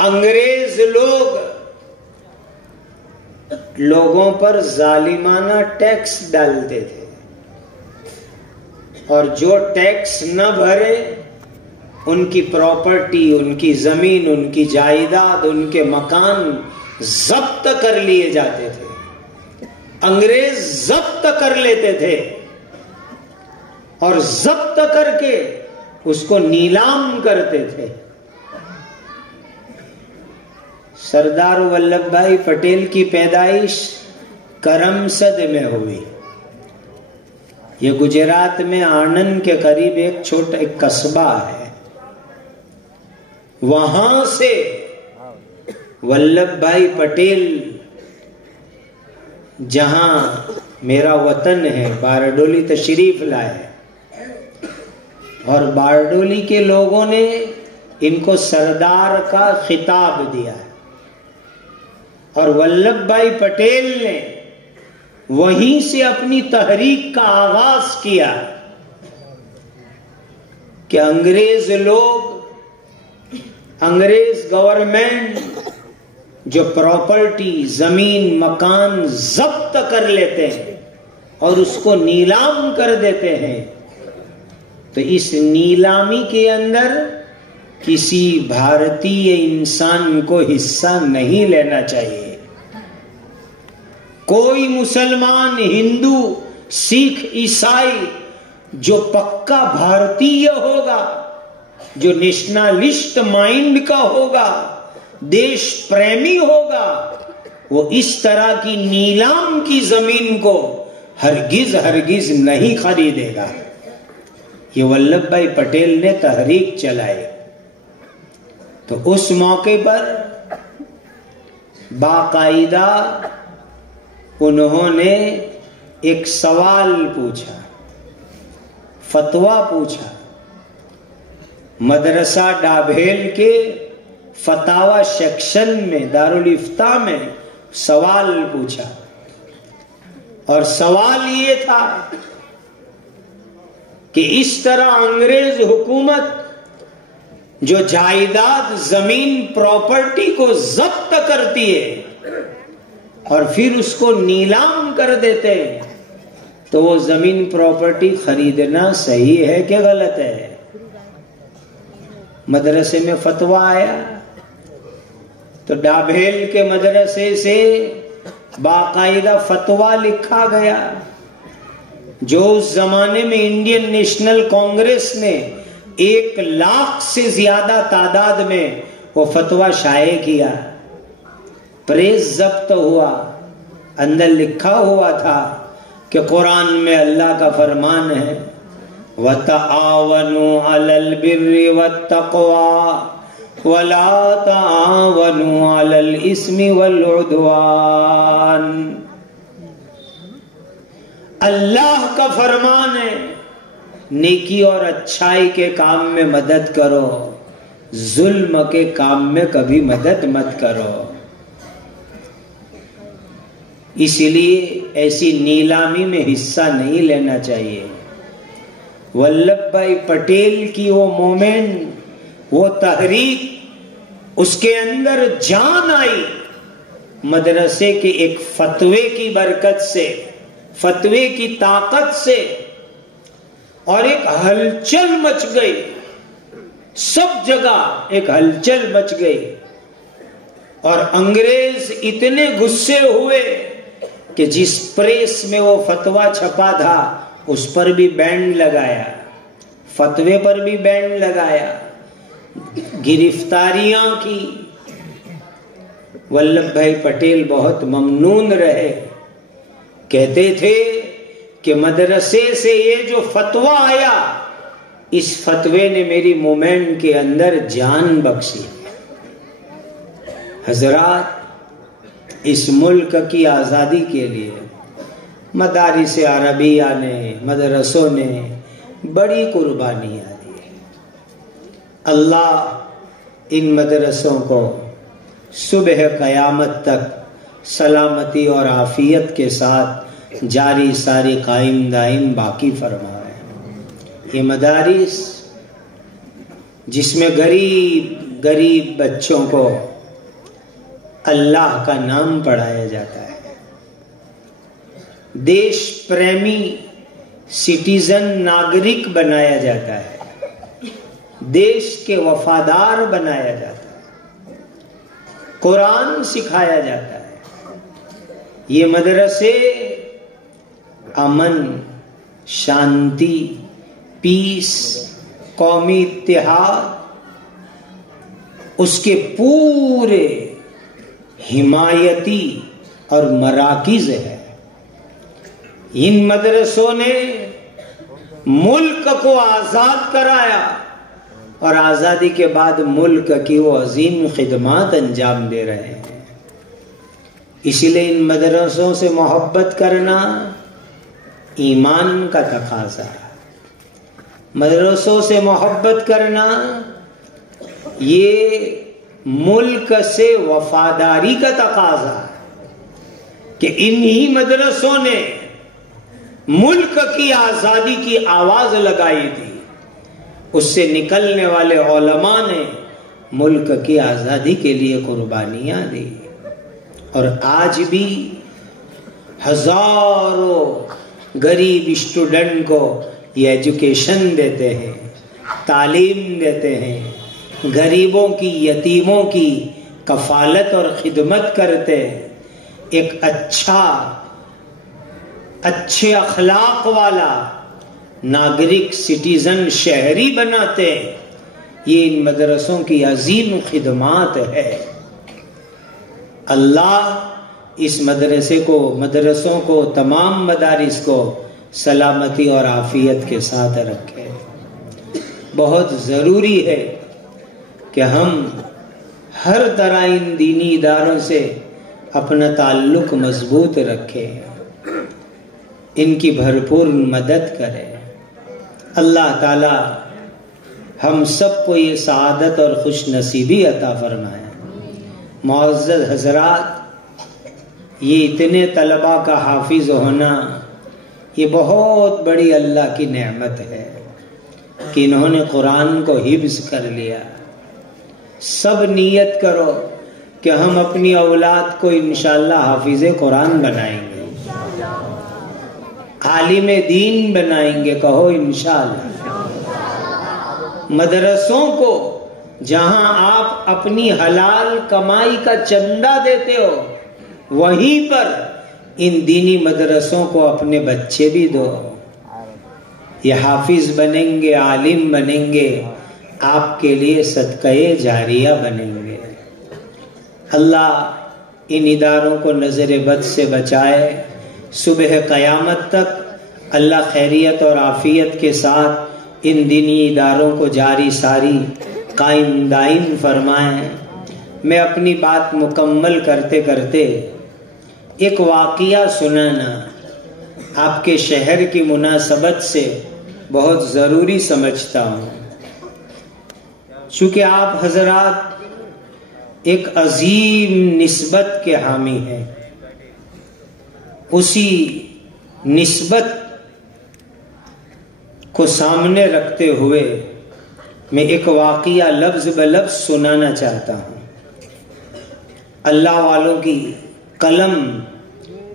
अंग्रेज लोगों पर जालिमाना टैक्स डालते थे, और जो टैक्स न भरे उनकी प्रॉपर्टी, उनकी जमीन, उनकी जायदाद, उनके मकान जब्त कर लिए जाते थे। अंग्रेज जब्त कर लेते थे और जब्त करके उसको नीलाम करते थे। सरदार वल्लभ भाई पटेल की पैदाइश करमसद में हुई। ये गुजरात में आणंद के करीब एक छोटा एक कस्बा है। वहां से वल्लभ भाई पटेल, जहां मेरा वतन है बारडोली, तशरीफ लाए, और बारडोली के लोगों ने इनको सरदार का खिताब दिया, और वल्लभ भाई पटेल ने वहीं से अपनी तहरीक का आगाज किया कि अंग्रेज लोग, अंग्रेज गवर्नमेंट जो प्रॉपर्टी, जमीन, मकान जब्त कर लेते हैं और उसको नीलाम कर देते हैं, तो इस नीलामी के अंदर किसी भारतीय इंसान को हिस्सा नहीं लेना चाहिए। कोई मुसलमान, हिंदू, सिख, ईसाई जो पक्का भारतीय होगा, जो नेशनलिस्ट माइंड का होगा, देश प्रेमी होगा, वो इस तरह की नीलाम की जमीन को हरगिज हरगिज नहीं खरीदेगा। ये वल्लभ भाई पटेल ने तहरीक चलाई। तो उस मौके पर बाकायदा उन्होंने एक सवाल पूछा, फतवा पूछा। मदरसा डाभेल के फतावा सेक्शन में, दारुल इफ्ता में सवाल पूछा, और सवाल ये था कि इस तरह अंग्रेज हुकूमत जो जायदाद, जमीन, प्रॉपर्टी को जब्त करती है और फिर उसको नीलाम कर देते हैं, तो वो जमीन प्रॉपर्टी खरीदना सही है कि गलत है? मदरसे में फतवा आया तो डाभेल के मदरसे से बाकायदा फतवा लिखा गया, जो उस जमाने में इंडियन नेशनल कांग्रेस ने 1 लाख से ज्यादा तादाद में वो फतवा शाये किया। प्रेस जब्त हुआ, अंदर लिखा हुआ था कि कुरान में अल्लाह का फरमान है, वतआवनु अलल बिर्रि वत्तक़वा वला तावनु अलल इस्मि वल उद्वान। अल्लाह का फरमान है, नेकी और अच्छाई के काम में मदद करो, जुल्म के काम में कभी मदद मत करो। इसलिए ऐसी नीलामी में हिस्सा नहीं लेना चाहिए। वल्लभ भाई पटेल की वो मोमेंट, वो तहरीक उसके अंदर जान आई मदरसे के एक फतवे की बरकत से, फतवे की ताकत से, और एक हलचल मच गई। सब जगह एक हलचल मच गई और अंग्रेज इतने गुस्से हुए कि जिस प्रेस में वो फतवा छपा था उस पर भी बैन लगाया, फतवे पर भी बैन लगाया, गिरफ्तारियां की। वल्लभ भाई पटेल बहुत ममनून रहे, कहते थे कि मदरसे से ये जो फतवा आया, इस फतवे ने मेरी मूवमेंट के अंदर जान बख्शी। हजरात, इस मुल्क की आज़ादी के लिए मदारिस अरबिया ने, मदरसों ने बड़ी कुर्बानियाँ दी। अल्लाह इन मदरसों को सुबह क़यामत तक सलामती और आफियत के साथ जारी सारी कायम दायम बाकी फरमाए। ये मदारिस जिसमें गरीब गरीब बच्चों को अल्लाह का नाम पढ़ाया जाता है, देश प्रेमी सिटीजन नागरिक बनाया जाता है, देश के वफादार बनाया जाता है, कुरान सिखाया जाता है। ये मदरसे अमन, शांति, पीस, कौमी इत्तेहाद, उसके पूरे हिमायती और मराकिज है। इन मदरसों ने मुल्क को आजाद कराया और आजादी के बाद मुल्क की वो अजीम खिदमत अंजाम दे रहे हैं। इसलिए इन मदरसों से मोहब्बत करना ईमान का तकाजा है। मदरसों से मोहब्बत करना ये मुल्क से वफादारी का तकाजा है कि इन्हीं मदरसों ने मुल्क की आजादी की आवाज लगाई थी। उससे निकलने वाले उलमा ने मुल्क की आजादी के लिए कुर्बानियां दी और आज भी हजारों गरीब स्टूडेंट को ये एजुकेशन देते हैं, तालीम देते हैं, गरीबों की, यतीमों की कफालत और खिदमत करते हैं। एक अच्छे अखलाक वाला नागरिक, सिटीजन, शहरी बनाते हैं। ये इन मदरसों की अजीम खिदमात है। अल्लाह इस मदरसों को, तमाम मदारिस को सलामती और आफियत के साथ रखे। बहुत ज़रूरी है कि हम हर तरह इन दीनी इदारों से अपना ताल्लुक मजबूत रखें, इनकी भरपूर मदद करें। अल्लाह ताला हम सबको ये सआदत और खुश नसीबी अता फरमाए। मुअज़्ज़ज़ हज़रात, ये इतने तलबा का हाफिज होना ये बहुत बड़ी अल्लाह की नेमत है कि इन्होंने कुरान को हिफ्ज़ कर लिया। सब नियत करो कि हम अपनी औलाद को इंशाअल्लाह हाफिज़े कुरान बनाएंगे, आलिम दीन बनाएंगे। कहो इंशाअल्लाह। मदरसों को जहां आप अपनी हलाल कमाई का चंदा देते हो, वहीं पर इन दीनी मदरसों को अपने बच्चे भी दो। ये हाफिज बनेंगे, आलिम बनेंगे, आपके लिए सदक़े जारिया बनेंगे। अल्लाह इन इदारों को नज़र बद से बचाए। सुबह क़यामत तक अल्लाह खैरियत और आफियत के साथ इन दीनी इदारों को जारी सारी कायम दायम फरमाएं। मैं अपनी बात मुकम्मल करते करते एक वाक़िया सुनाना आपके शहर की मुनासबत से बहुत ज़रूरी समझता हूँ। चूँकि आप हजरात एक अजीम निस्बत के हामी हैं, उसी निस्बत को सामने रखते हुए मैं एक वाक़िया लफ्ज़ ब लफ्ज़ सुनाना चाहता हूँ। अल्लाह वालों की कलम,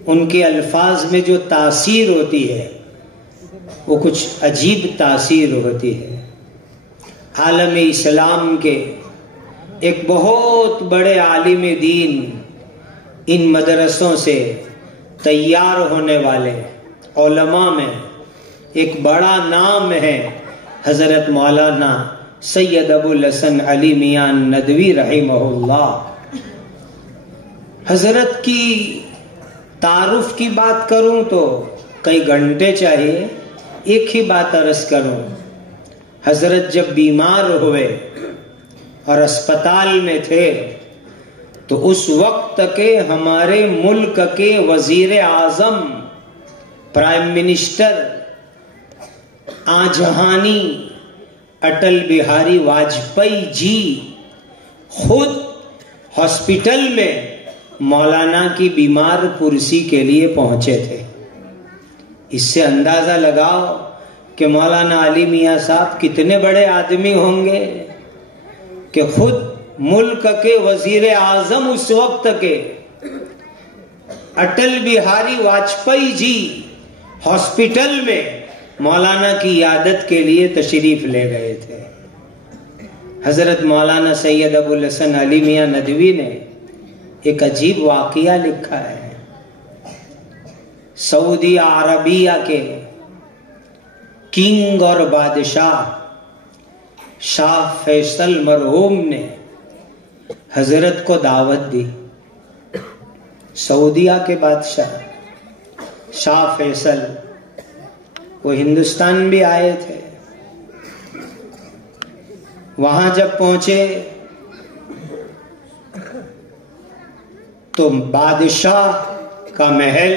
उनके अल्फाज में जो तासीर होती है वो कुछ अजीब तासीर होती है। आलम इस्लाम के एक बहुत बड़े आलिम दीन, इन मदरसों से तैयार होने वाले उलमा में एक बड़ा नाम है हजरत मौलाना सैयद अबुल हसन अली मियां नदवी रहिमहुल्लाह। हजरत की तारुफ की बात करूं तो कई घंटे चाहिए, एक ही बात अर्ज करूं। हजरत जब बीमार हुए और अस्पताल में थे तो उस वक्त के हमारे मुल्क के वजीर आजम, प्राइम मिनिस्टर आजहानी अटल बिहारी वाजपेयी जी खुद हॉस्पिटल में मौलाना की बीमार कुर्सी के लिए पहुंचे थे। इससे अंदाजा लगाओ कि मौलाना अली मियां साहब कितने बड़े आदमी होंगे कि खुद मुल्क के वजीर आजम उस वक्त के अटल बिहारी वाजपेयी जी हॉस्पिटल में मौलाना की यादत के लिए तशरीफ ले गए थे। हजरत मौलाना सैयद अबुल हसन अली मियां नदवी ने एक अजीब वाकया लिखा है। सऊदी अरबिया के किंग और बादशाह शाह फैसल मरहूम ने हजरत को दावत दी। सऊदिया के बादशाह शाह फैसल वो हिंदुस्तान भी आए थे। वहां जब पहुंचे तो बादशाह का महल,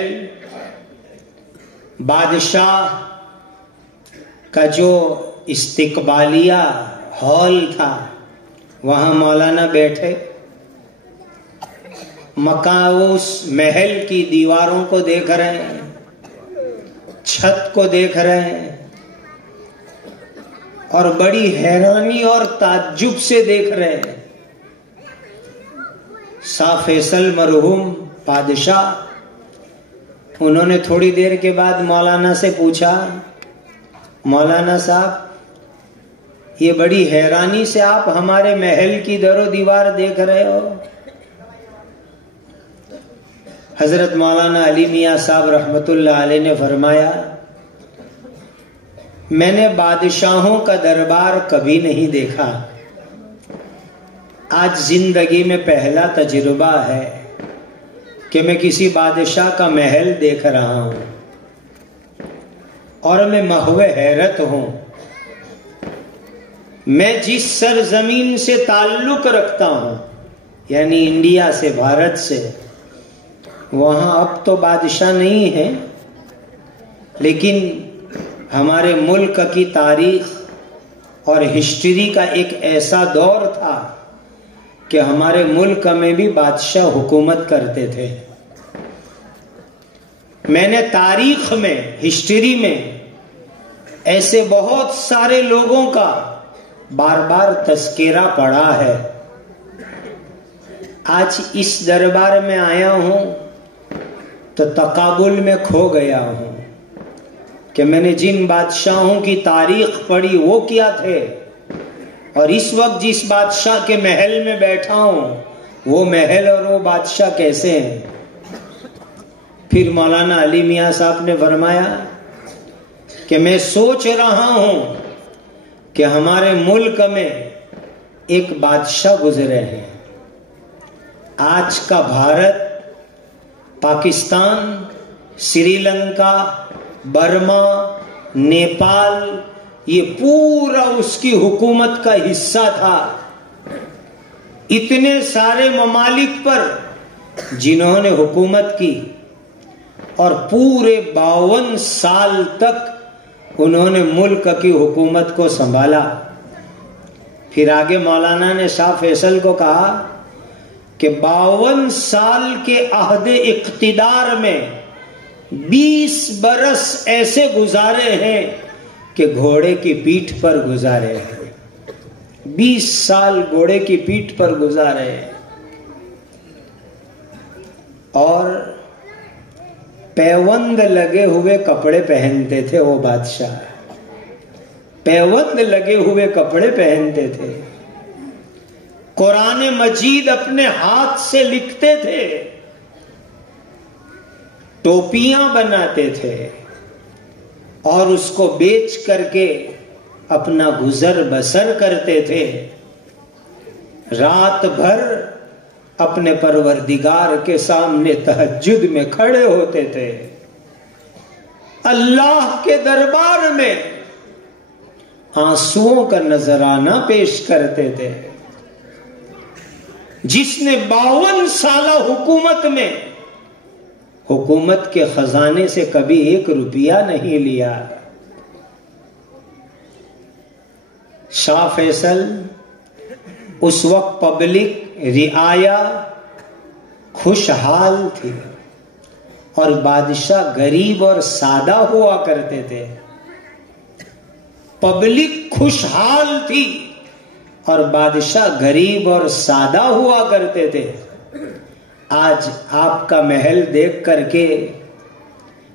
बादशाह का जो इस्तिकबालिया हॉल था, वहां मौलाना बैठे। मकान, उस महल की दीवारों को देख रहे हैं, छत को देख रहे हैं और बड़ी हैरानी और ताज्जुब से देख रहे हैं। शाह फैसल मरहूम बादशाह, उन्होंने थोड़ी देर के बाद मौलाना से पूछा, मौलाना साहब ये बड़ी हैरानी से आप हमारे महल की दरो दीवार देख रहे हो? हजरत मौलाना अली मियां साहब रहमतुल्लाह अलैह ने फरमाया, मैंने बादशाहों का दरबार कभी नहीं देखा, आज जिंदगी में पहला तजुर्बा है कि मैं किसी बादशाह का महल देख रहा हूं और मैं महवे हैरत हूं। मैं जिस सरजमीन से ताल्लुक रखता हूं, यानी इंडिया से, भारत से, वहां अब तो बादशाह नहीं है, लेकिन हमारे मुल्क की तारीख और हिस्ट्री का एक ऐसा दौर था कि हमारे मुल्क में भी बादशाह हुकूमत करते थे। मैंने तारीख में, हिस्ट्री में ऐसे बहुत सारे लोगों का बार बार तस्करा पढ़ा है। आज इस दरबार में आया हूं तो तकाबुल में खो गया हूं कि मैंने जिन बादशाहों की तारीख पढ़ी वो क्या थे और इस वक्त जिस बादशाह के महल में बैठा हूं वो महल और वो बादशाह कैसे हैं। फिर मौलाना अली मियां साहब ने फरमाया कि मैं सोच रहा हूं कि हमारे मुल्क में एक बादशाह गुजरे हैं। आज का भारत, पाकिस्तान, श्रीलंका, बर्मा, नेपाल, ये पूरा उसकी हुकूमत का हिस्सा था। इतने सारे ममालिक पर जिन्होंने हुकूमत की और पूरे 52 साल तक उन्होंने मुल्क की हुकूमत को संभाला। फिर आगे मौलाना ने शाह फैसल को कहा कि 52 साल के अहदे इख्तिदार में 20 बरस ऐसे गुजारे हैं कि घोड़े की पीठ पर गुजारे हैं। 20 साल घोड़े की पीठ पर गुजारे हैं। और पैबंद लगे हुए कपड़े पहनते थे। वो बादशाह पैबंद लगे हुए कपड़े पहनते थे, कुरान मजीद अपने हाथ से लिखते थे, टोपियां बनाते थे और उसको बेच करके अपना गुजर बसर करते थे। रात भर अपने परवरदिगार के सामने तहज्जुद में खड़े होते थे, अल्लाह के दरबार में आंसुओं का नजराना पेश करते थे। जिसने 52 साल हुकूमत में हुकूमत के खजाने से कभी 1 रुपया नहीं लिया। शाह फैसल उस वक्त पब्लिक रिआया खुशहाल थी और बादशाह गरीब और सादा हुआ करते थे। पब्लिक खुशहाल थी और बादशाह गरीब और सादा हुआ करते थे। आज आपका महल देख करके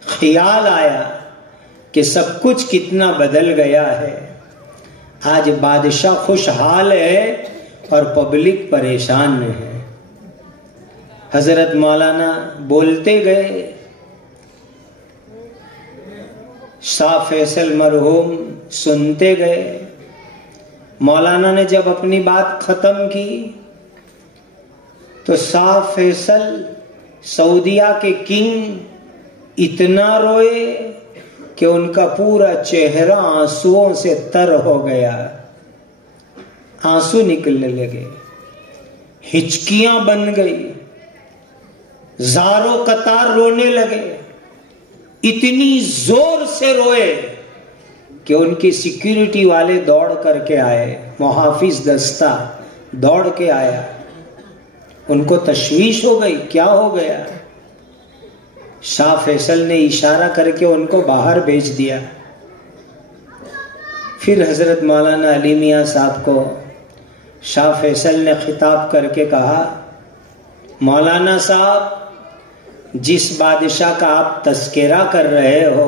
ख्याल आया कि सब कुछ कितना बदल गया है। आज बादशाह खुशहाल है और पब्लिक परेशान है। हजरत मौलाना बोलते गए, शाह फैसल मरहूम सुनते गए। मौलाना ने जब अपनी बात खत्म की तो शाह फैसल सऊदिया के किंग इतना रोए कि उनका पूरा चेहरा आंसुओं से तर हो गया। आंसू निकलने लगे, हिचकियां बन गई, जारो कतार रोने लगे। इतनी जोर से रोए कि उनकी सिक्योरिटी वाले दौड़ करके आए, मुहाफिज दस्ता दौड़ के आया। उनको तशवीश हो गई, क्या हो गया। शाह फैसल ने इशारा करके उनको बाहर भेज दिया। फिर हजरत मौलाना अली मियां साहब को शाह फैसल ने खिताब करके कहा, मौलाना साहब, जिस बादशाह का आप तस्करा कर रहे हो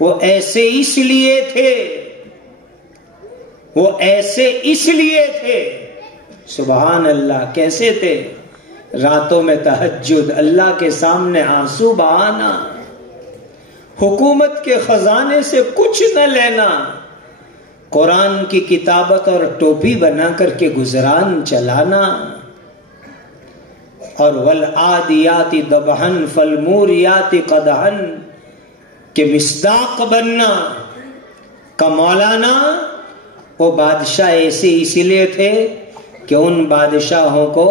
वो ऐसे इसलिए थे। सुभान अल्लाह, कैसे थे? रातों में तहज्जुद, अल्लाह के सामने आंसू बहाना, हुकूमत के खजाने से कुछ न लेना, कुरान की किताबत और टोपी बना करके गुजरान चलाना, और वल आदियाति दबहन फलमूरियाति कदहन के मिस्दाक बनना का। मौलाना वो बादशाह ऐसे इसलिए थे कि उन बादशाहों को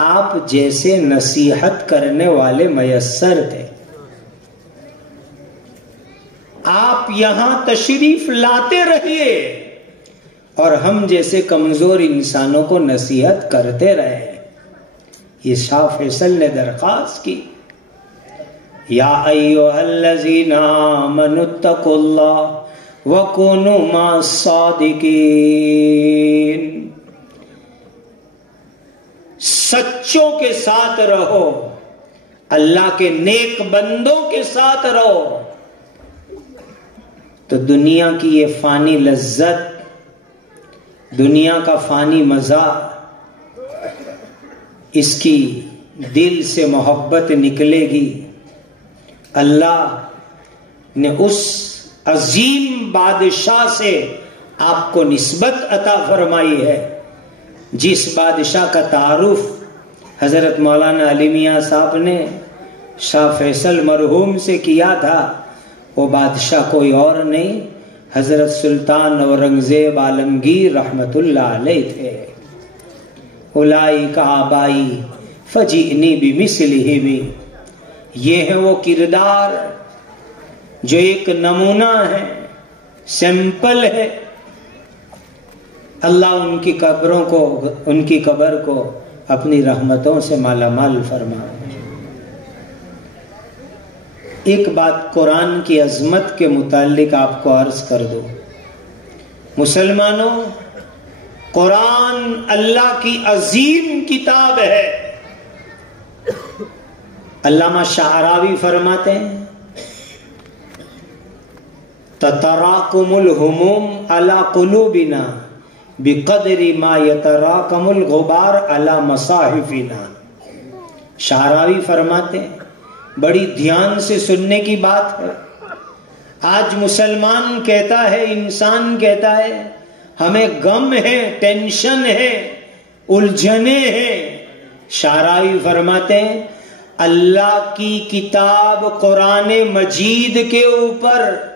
आप जैसे नसीहत करने वाले मयस्सर थे। आप यहां तशरीफ लाते रहिए और हम जैसे कमजोर इंसानों को नसीहत करते रहे। ये शाह फैसल ने दरखास्त की, या अय्युहल्लज़ीना आमनुत्तकुल्लाह व कुनू मास्सादिकीन। सच्चों के साथ रहो, अल्लाह के नेक बंदों के साथ रहो, तो दुनिया की ये फानी लज्जत, दुनिया का फानी मजा, इसकी दिल से मोहब्बत निकलेगी। अल्लाह ने उस अजीम बादशाह से आपको निस्बत अता फरमाई है जिस बादशाह का तारुफ हजरत मौलाना अली मियां साहब ने शाह फैसल मरहूम से किया था। वो बादशाह कोई और नहीं, हजरत सुल्तान औरंगजेब आलमगीर रहमतुल्लाह अलैह थे। उलाई का आबाई फजीनी बिमिसलिही भी, ये है वो किरदार जो एक नमूना है, सैंपल है। अल्लाह उनकी कब्रों को, उनकी कब्र को अपनी रहमतों से मालामाल फरमाए। एक बात कुरान की अजमत के मुतालिक आपको अर्ज कर दो। मुसलमानों, कुरान अल्लाह की अजीम किताब है। अल्लामा शाहरावी फरमाते हैं, ततराकुमुल हुमूम अला कुलूबिना बिक़दरी मा यतराकमुल गुबार अला मसाहिफिना। शाहरावी फरमाते हैं, बड़ी ध्यान से सुनने की बात है। आज मुसलमान कहता है, इंसान कहता है, हमें गम है, टेंशन है, उलझने हैं। शाहरावी फरमाते हैं, अल्लाह की किताब कुरान मजीद के ऊपर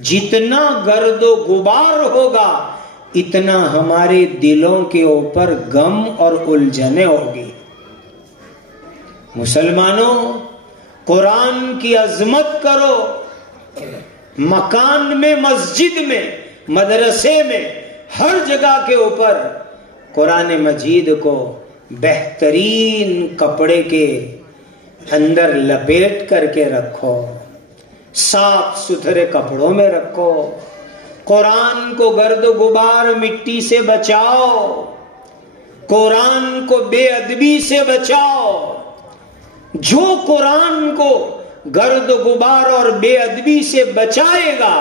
जितना गर्दो गुबार होगा, इतना हमारे दिलों के ऊपर गम और उलझने होगी। मुसलमानों, कुरान की अजमत करो। मकान में, मस्जिद में, मदरसे में, हर जगह के ऊपर कुरान मजीद को बेहतरीन कपड़े के अंदर लपेट करके रखो, साफ सुथरे कपड़ों में रखो। कुरान को गर्द गुबार मिट्टी से बचाओ, कुरान को बेअदबी से बचाओ। जो कुरान को गर्द गुबार और बेअदबी से बचाएगा,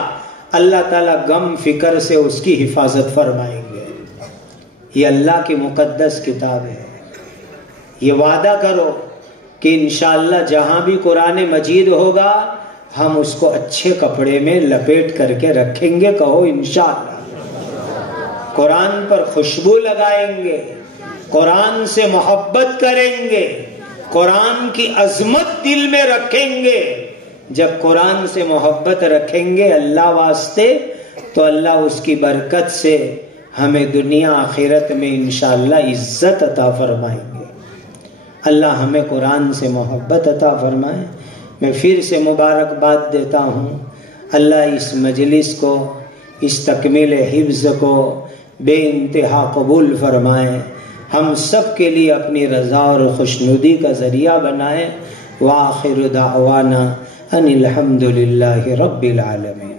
अल्लाह ताला गम फिक्र से उसकी हिफाजत फरमाएंगे। ये अल्लाह की मुकद्दस किताब है। ये वादा करो कि इंशाअल्लाह जहां भी कुरान मजीद होगा, हम उसको अच्छे कपड़े में लपेट करके रखेंगे। कहो इंशाअल्लाह। कुरान पर खुशबू लगाएंगे, कुरान से मोहब्बत करेंगे, कुरान की अजमत दिल में रखेंगे। जब कुरान से मोहब्बत रखेंगे अल्लाह वास्ते, तो अल्लाह उसकी बरकत से हमें दुनिया आखिरत में इंशाअल्लाह इज्जत अता फरमाएंगे। अल्लाह हमें कुरान से मोहब्बत अता फरमाए। मैं फिर से मुबारकबाद देता हूँ। अल्लाह इस मजलिस को, इस तकमील हिफ्ज़ को बेइंतहा कबूल फरमाए। हम सब के लिए अपनी रज़ा और खुशनुदी का ज़रिया बनाए। व आखिर दावाना अनिल हम्दुलिल्लाहि रब्बिल आलमीन।